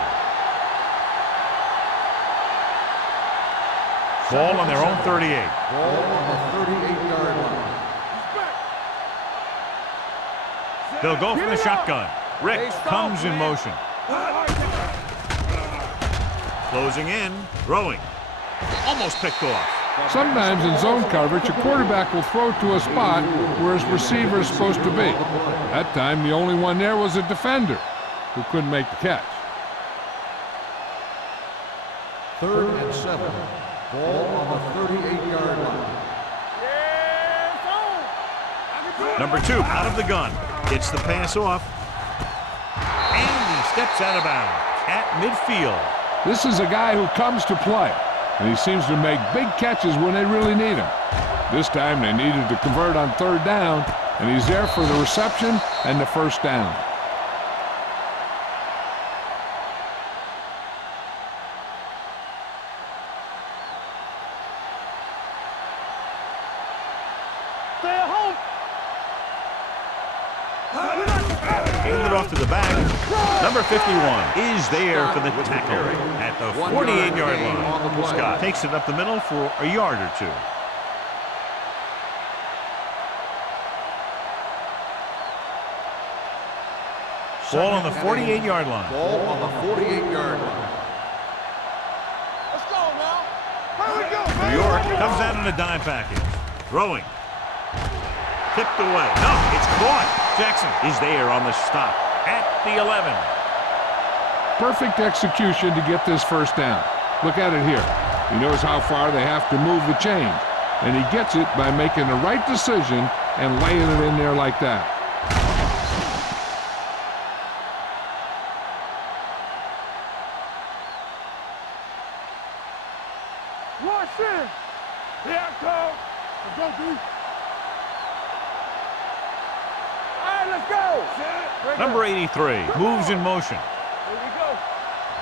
Ball on their own 38. Ball on the 38-yard line. They'll go for the shotgun. Rick comes in motion. Closing in, throwing. Almost picked off. Sometimes in zone coverage, a quarterback will throw to a spot where his receiver is supposed to be. That time, the only one there was a defender who couldn't make the catch. 3rd and 7. Ball on the 38-yard line. Number 2 out of the gun. Gets the pass off. And he steps out of bounds at midfield. This is a guy who comes to play, and he seems to make big catches when they really need him. This time they needed to convert on 3rd down, and he's there for the reception and the 1st down. Stay at home. Handed it off to the back. Number 51 is there for the tackle at the 48-yard line. Scott takes it up the middle for a yard or 2. Ball on the 48-yard line. Ball on the 48-yard line. Let's go now. Here we go, New York comes out in a dime package. Throwing. Tipped away. No, it's caught. Jackson is there on the stop at the 11. Perfect execution to get this 1st down. Look at it here. He knows how far they have to move the chain, and he gets it by making the right decision and laying it in there like that. Watch in. Here I come. Let's go, D. All right, let's go. Number 83 moves in motion. Here we go.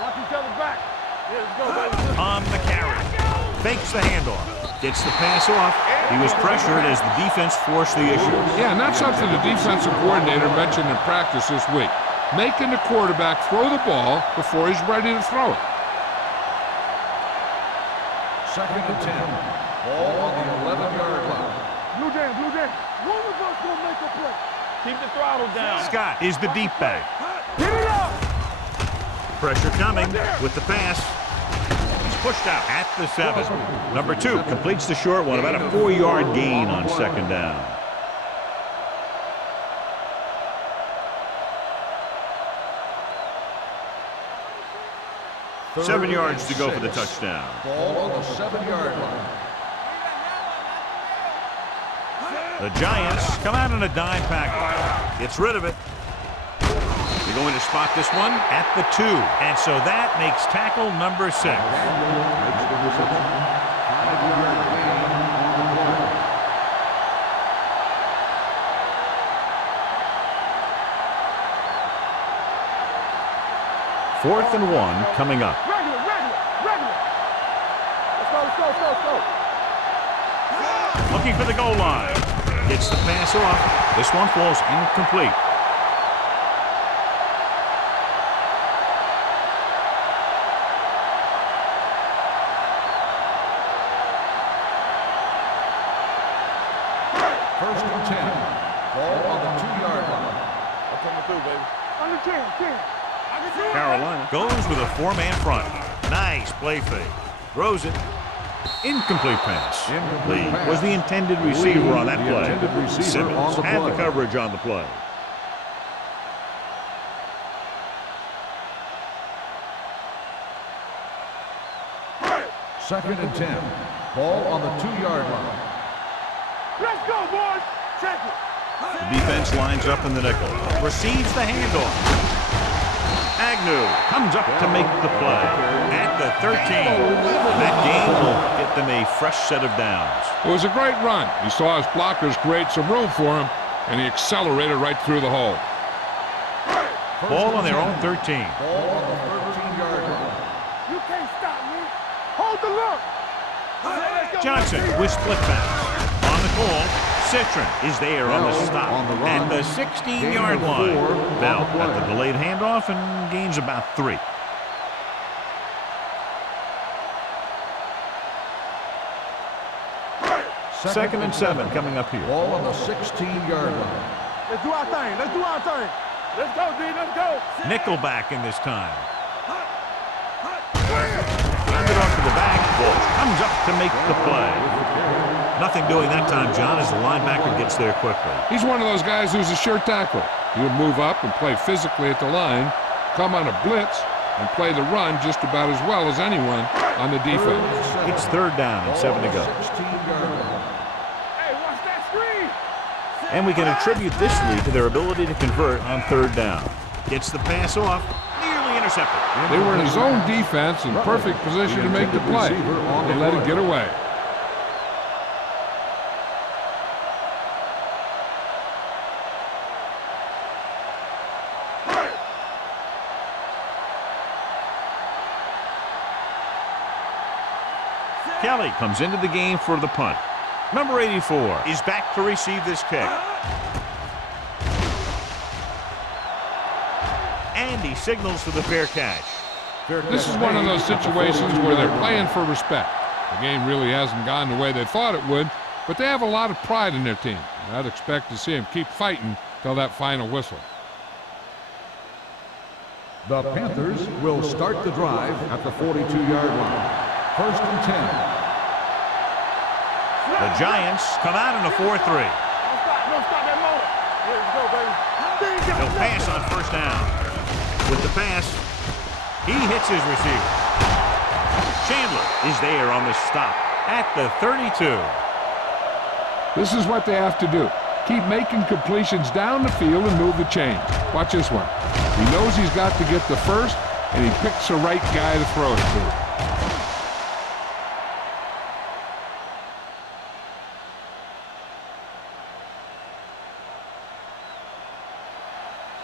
Watch each other back. Yeah, let's go, baby. On the carry. Fakes the handoff. Gets the pass off. He was pressured as the defense forced the issue. Yeah, and that's something the defensive coordinator mentioned in practice this week. Making the quarterback throw the ball before he's ready to throw it. 2nd and 10. Ball on the 11-yard line. Blue Jam, Blue Jam. One of us gonna make a play. Keep the throttle down. Scott is the deep back. Get it up. Pressure coming with the pass. He's pushed out at the 7. Number 2 completes the short one, about a 4-yard gain on 2nd down. 7 and yards to go for the 6. touchdown. Ball on the 7-yard line. The Giants come out in a dime package. Gets rid of it. They're going to spot this one at the 2. And so that makes tackle number 6. Fourth and 1 coming up. Regular. Let's go. Looking for the goal line. Gets the pass off. This one falls incomplete. First and 10. Ball on the 2-yard line. I'm coming through, baby. Under 10. Carolina goes with a 4-man front. Nice play fake. Throws it. Incomplete pass. Lee was the intended receiver on that play. Simmons had the coverage on the play. Second and 10. Ball on the 2-yard line. Let's go, boys. Check it. The defense lines up in the nickel. Receives the handoff. Agnew comes up to make the play at the 13. That gain will get them a fresh set of downs. It was a great run. He saw his blockers create some room for him, and he accelerated right through the hole. Ball on their own 13. Ball on the 13-yard line. You can't stop me. Hold the look. Let's go. Johnson with split pass. On the call, Citron is there on the stop on the run. at the 16-yard Gain of line. 4 Bell on the play. at the delayed handoff and gains about 3. Second and 7 coming up here. Ball on the 16-yard line. Let's do our thing. Let's go, D. Let's go. Nickelback in this time. Handed off to the back. Ball comes up to make the play. Nothing doing that time, John, as the linebacker gets there quickly. He's one of those guys who's a sure tackle. He would move up and play physically at the line, come on a blitz, and play the run just about as well as anyone on the defense. It's third down and 7 to go. 16-yard line. Hey, watch that screen. And we can attribute this lead to their ability to convert on third down. Gets the pass off, nearly intercepted. They were in zone defense in perfect position to make the play. They let it get away. Kelly comes into the game for the punt. Number 84 is back to receive this kick. And he signals for the fair catch. This is one of those situations where they're playing for respect. The game really hasn't gone the way they thought it would, but they have a lot of pride in their team. And I'd expect to see them keep fighting till that final whistle. The Panthers will start the drive at the 42-yard line. First and 10. The Giants come out in a 4-3. Don't stop that motor. Here we go, baby. He'll pass on first down. With the pass, he hits his receiver. Chandler is there on the stop at the 32. This is what they have to do. Keep making completions down the field and move the chains. Watch this one. He knows he's got to get the first, and he picks the right guy to throw it to.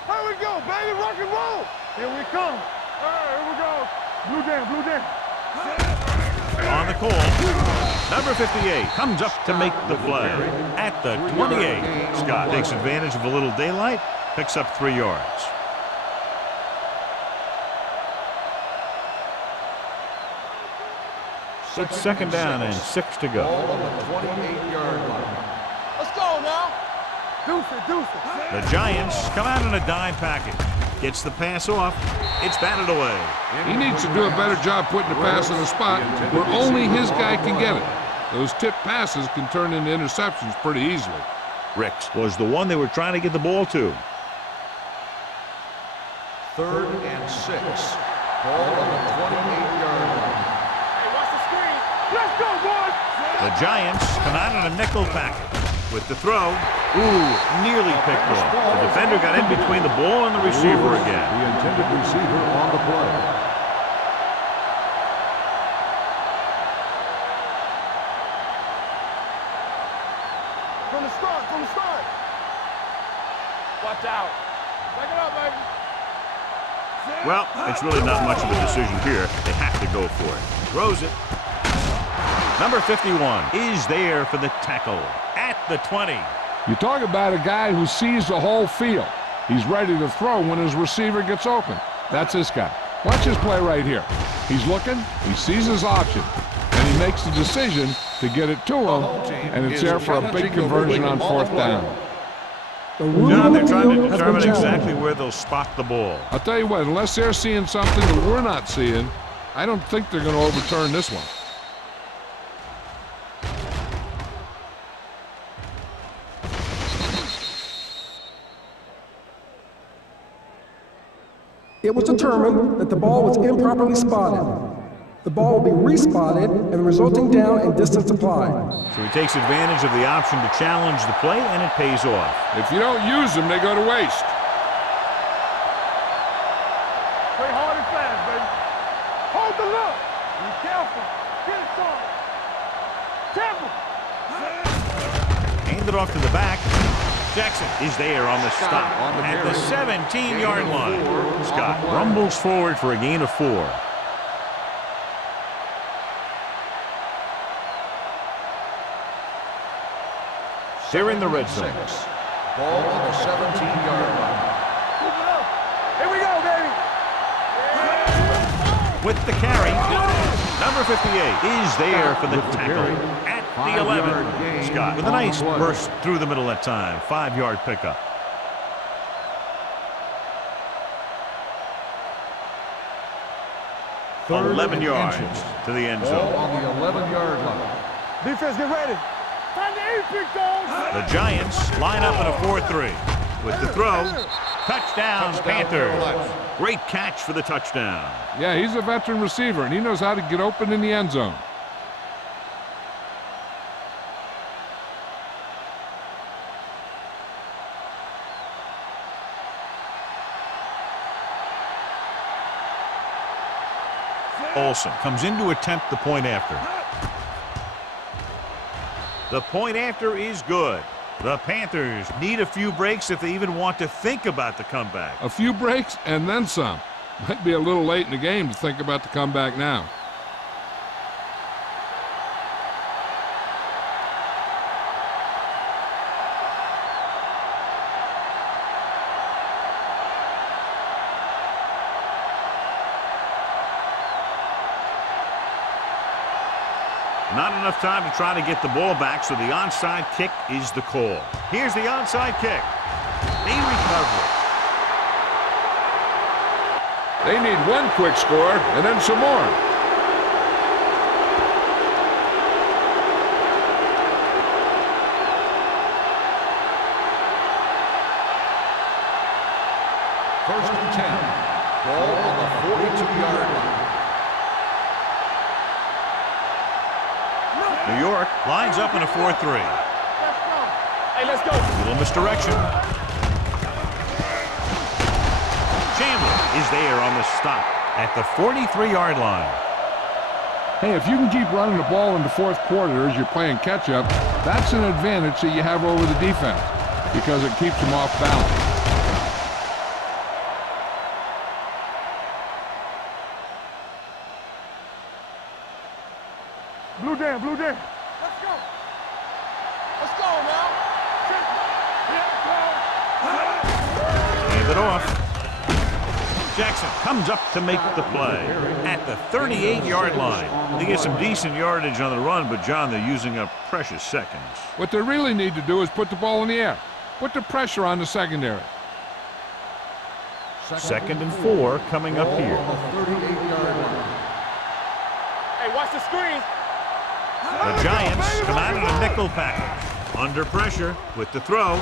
Here we go, baby. Rock and roll. Here we come. Here we go. Blue jam. On the call, number 58 comes up to make the play at the 28. Scott takes advantage of a little daylight, picks up 3 yards. It's second down and 6 to go. Ball on the 28-yard line. Let's go now. Deuce it. The Giants come out in a dime package. Gets the pass off. It's batted away. He needs to do a better job putting the pass in a spot where only his guy can get it. Those tip passes can turn into interceptions pretty easily. Ricks was the one they were trying to get the ball to. Third and 6. Ball on the 28-yard line. Hey, watch the screen. Let's go, boys. The Giants come out in a nickel package. With the throw, nearly picked off. The defender got in between the ball and the receiver again. The intended receiver on the play. From the start, from the start. Watch out. Back it up, baby. Well, it's really not much of a decision here. They have to go for it. Throws it. Number 51 is there for the tackle at the 20. You talk about a guy who sees the whole field. He's ready to throw when his receiver gets open. That's this guy. Watch his play right here. He's looking, he sees his option, and he makes the decision to get it to him, and it's there for a big conversion on 4th down. Now they're trying to determine exactly where they'll spot the ball. I'll tell you what, unless they're seeing something that we're not seeing, I don't think they're going to overturn this one. It was determined that the ball was improperly spotted. The ball will be respotted and the resulting down and distance applied. So he takes advantage of the option to challenge the play, and it pays off. If you don't use them, they go to waste. Play hard and fast, baby. Hold the look. Be careful. Get it started. Careful. Hand it off to the back. Jackson is there on the stop at the 17-yard line. Scott rumbles forward for a gain of 4. They're in the red zone. Ball on the 17-yard line. Here we go, baby. With the carry, number 58 is there for the tackle at the 11. Scott with a nice burst through the middle that time. 5-yard pickup. Third 11 and yards inches. to the end Ball zone. on the 11-yard line. Defense, get ready. Time to eat, big dogs. The Giants line up in a 4-3. With the throw, touchdown Panthers. Great catch for the touchdown. Yeah, he's a veteran receiver, and he knows how to get open in the end zone. Olsen comes in to attempt the point after. The point after is good. The Panthers need a few breaks if they even want to think about the comeback. A few breaks and then some. Might be a little late in the game to think about the comeback now. Not enough time to try to get the ball back, so the onside kick is the call. Here's the onside kick. They recover. They need one quick score and then some more. First and 10. Ball on the 42-yard line. New York lines up in a 4-3. Hey, let's go. Little misdirection. Chandler is there on the stop at the 43-yard line. Hey, if you can keep running the ball in the 4th quarter as you're playing catch-up, that's an advantage that you have over the defense because it keeps them off balance. Blue down, blue down. Let's go. Let's go, man. Hand it off. Jackson comes up to make the play at the 38-yard line. They get some decent yardage on the run, but, John, they're using up precious seconds. What they really need to do is put the ball in the air. Put the pressure on the secondary. 2nd and 4 coming up here. Ball on the 38-yard line. Hey, watch the screen. The Giants come out in a nickel package. Under pressure with the throw.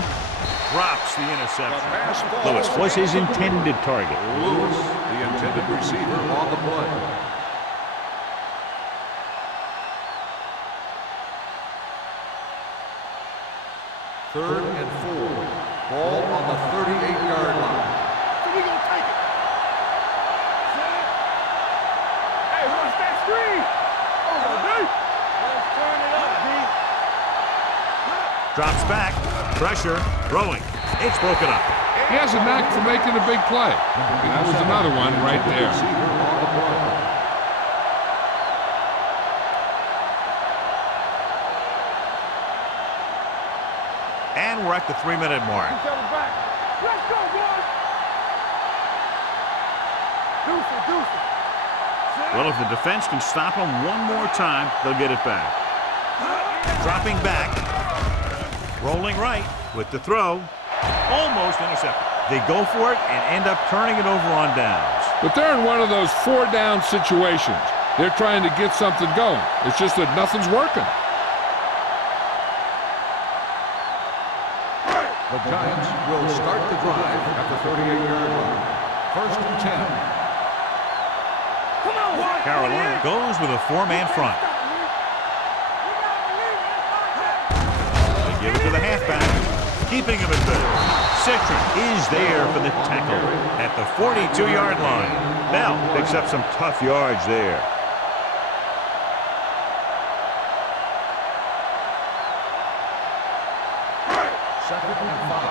Drops the interception. Lewis was his intended target. Lewis, the intended receiver on the play. Third and 4. Ball on the 38-yard line. So we gonna take it. Hey, watch that screen. Oh, D. Let's turn it up, D. Drops back. Pressure. Throwing. It's broken up. He has a knack for making a big play. And that was another one right there. Receiver on the play. And we're at the 3-minute mark. Each other back. Let's go, boys. Deuce it, deuce it. Well, if the defense can stop them one more time, they'll get it back. Dropping back. Rolling right with the throw. Almost intercepted. They go for it and end up turning it over on downs. But they're in one of those 4-down situations. They're trying to get something going. It's just that nothing's working. The Giants will start the drive at the 38-yard line. First and 10. Come on, boys. Carolina goes with a 4-man front. They give it to the halfback, keeping him at bay. Citron is there for the tackle at the 42-yard line. Bell picks up some tough yards there. Second and 5.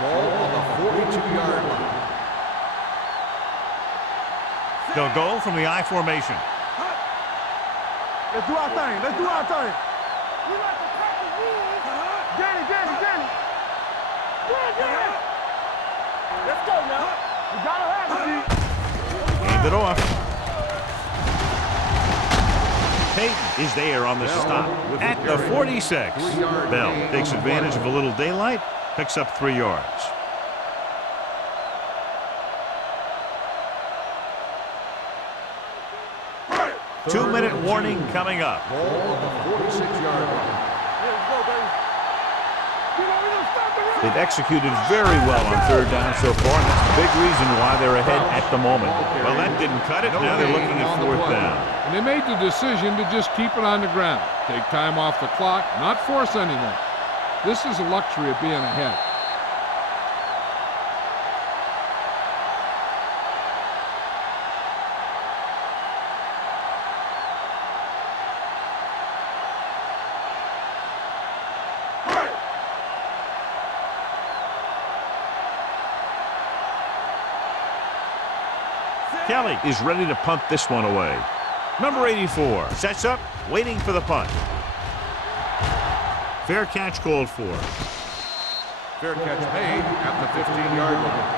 Ball on the 42-yard line. They'll go from the I formation. Let's do our thing. Let's do our thing. We like to practice these. Danny, Danny, Danny. Yeah. Let's go now. We gotta have it, Hand it off. Peyton is there on the stop at the 46. Bell takes advantage of a little daylight, picks up 3 yards. Two-minute warning coming up. Ball on the 46-yard line. Let's go, baby. We don't stop the run. They've executed very well on 3rd down so far, and that's the big reason why they're ahead at the moment. Well, that didn't cut it. Now they're looking at 4th down. And they made the decision to just keep it on the ground. Take time off the clock, not force anything. This is a luxury of being ahead. Kelly is ready to punt this one away. Number 84 sets up, waiting for the punt. Fair catch called for. Fair catch made at the 15-yard line.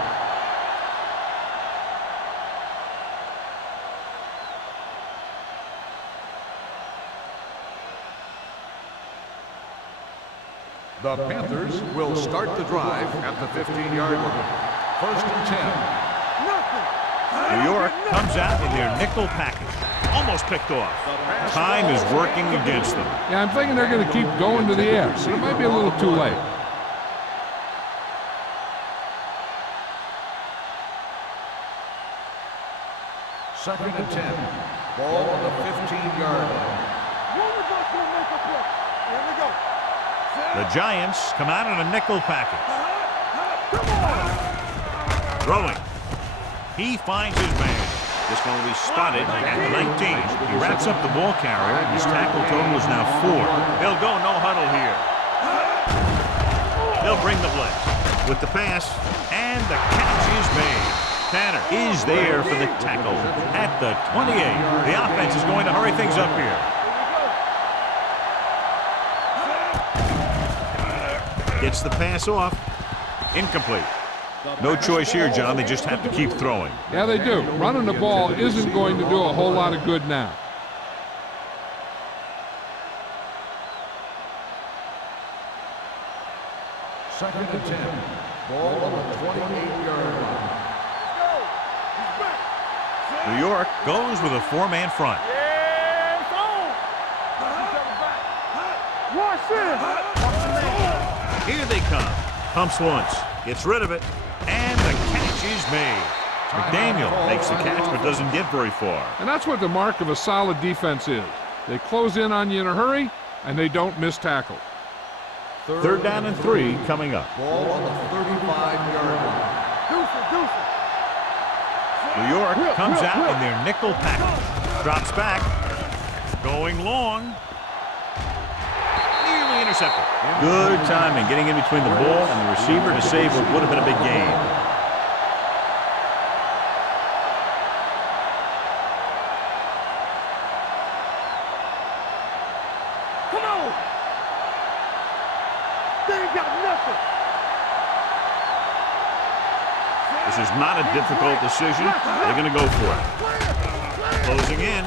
The Panthers will start the drive at the 15-yard line. First and 10. New York comes out in their nickel package. Almost picked off. Time is working against them. Yeah, I'm thinking they're going to keep going to the air, so it might be a little too late. Second and 10. Ball on the 15-yard line. One of us will make a play. Here we go. The Giants come out in a nickel package. Come on. Throwing. He finds his man. This one will be spotted at 19. He wraps up the ball carrier. His tackle total is now 4. They'll go no huddle here. They'll bring the blitz with the pass, and the catch is made. Tanner is there for the tackle at the 28. The offense is going to hurry things up here. Gets the pass off. Incomplete. No choice here, John. They just have to keep throwing. Yeah, they do. Running the ball isn't going to do a whole lot of good now. Second and 10. Ball on the 28-yard line. New York goes with a 4-man front. Yeah, it's on. Watch this. Here they come. Pumps once. Gets rid of it. And the catch is made. McDaniel makes the catch but doesn't get very far. And that's what the mark of a solid defense is. They close in on you in a hurry, and they don't miss tackle. Third down and 3 coming up. Ball on the 35-yard line. New York comes out in their nickel package. Drops back. Going long. Nearly intercepted. Good timing getting in between the ball and the receiver to save what would have been a big gain. Come on! They ain't got nothing. This is not a difficult decision. They're going to go for it. Closing in.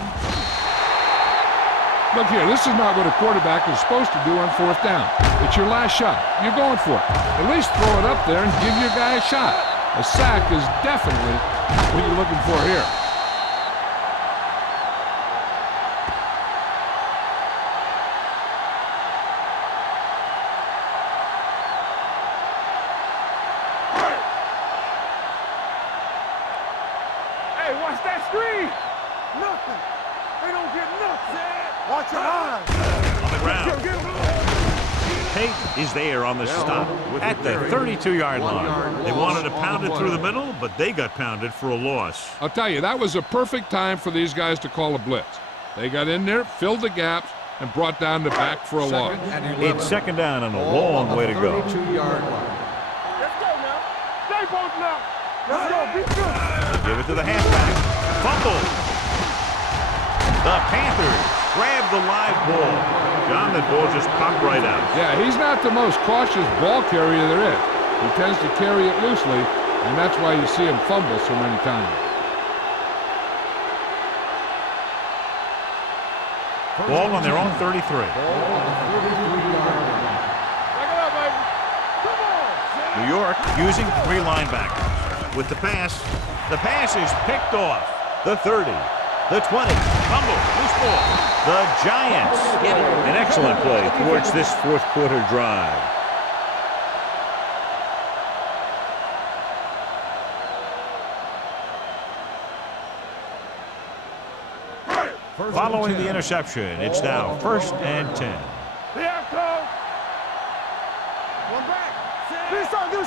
Look here, this is not what a quarterback is supposed to do on fourth down. It's your last shot. You're going for it. At least throw it up there and give your guy a shot. A sack is definitely what you're looking for here. Hey, watch that screen! Nothing. They don't get nothing. Watch your eyes. On the ground. Tate is there on the stop at the 32-yard line. They wanted to pound it through the middle, but they got pounded for a loss. I'll tell you, that was a perfect time for these guys to call a blitz. They got in there, filled the gaps, and brought down the back for a loss. It's second down and a long way to go. 32-yard line. Let's go now. Stay both now. Let's go. Be good. Give it to the halfback. Fumble. The Panthers grab the live ball. John, that ball just popped right out. Yeah, he's not the most cautious ball carrier there is. He tends to carry it loosely, and that's why you see him fumble so many times. Ball on their own 33. Back it up, baby. Come on. New York using 3 linebackers. With the pass is picked off. The 30, the 20, fumble, loose ball. The Giants get it. An excellent play towards this fourth quarter drive. Following the interception, it's now 1st and 10. Here I come. One back. Do something.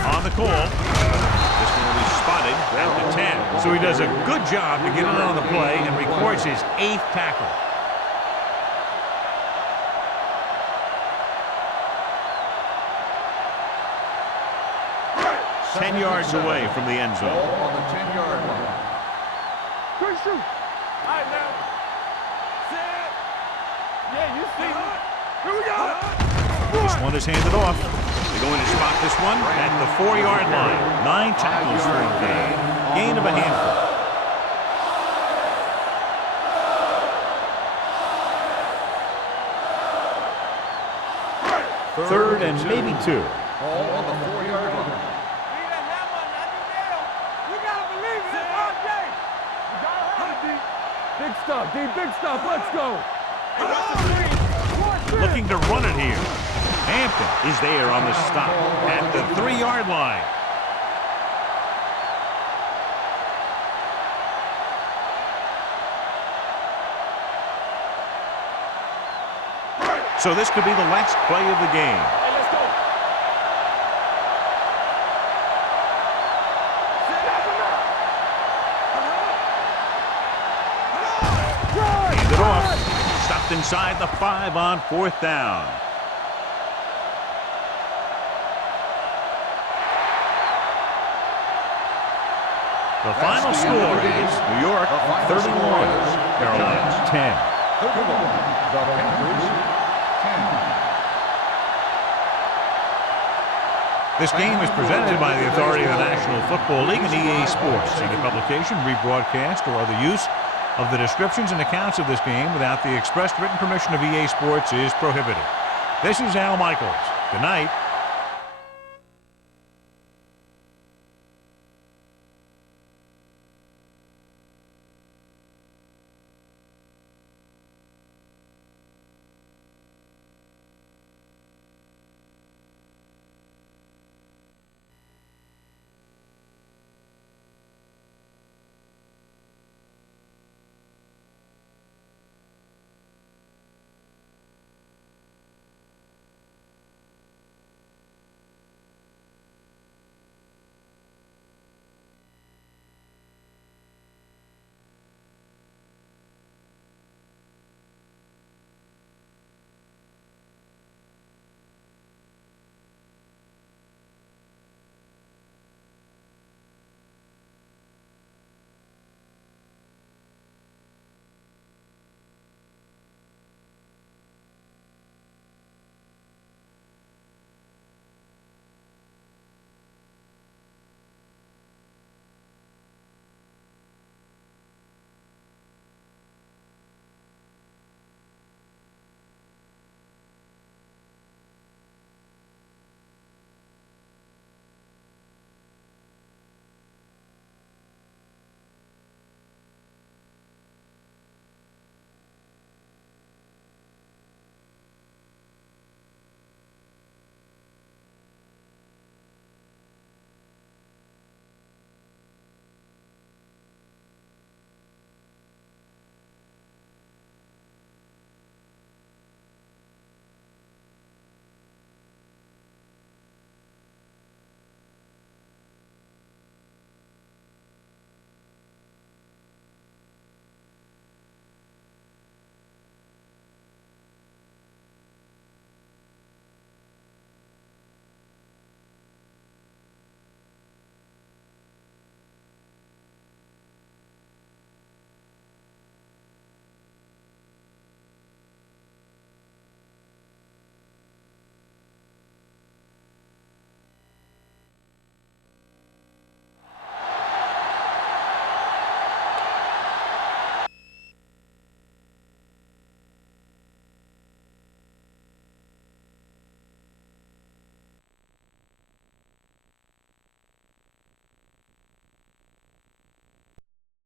On the call. This one will be spotted at the 10. So he does a good job to get in on the play and records his 8th tackle. Ten yards away from the end zone. On the 10-yard line. Good shoot. All right, now. Set. Yeah, you see me. Here we go. This one is handed off. They're going to spot this one at the 4-yard line. 9 tackles for a gain of a handful. Third and maybe 2. Ball on the 4-yard line. Big stuff, D, big stuff. Let's go. Looking to run it here. Hampton is there on the stop at the 3-yard line. So this could be the last play of the game. Hey, let's go. Hand it off. Stopped inside the 5 on 4th down. The final score is New York 31, Carolina 10. The Panthers 10. This game is presented by the authority of the National Football League and EA Sports. Any publication, rebroadcast, or other use of the descriptions and accounts of this game without the expressed written permission of EA Sports is prohibited. This is Al Michaels. Good night.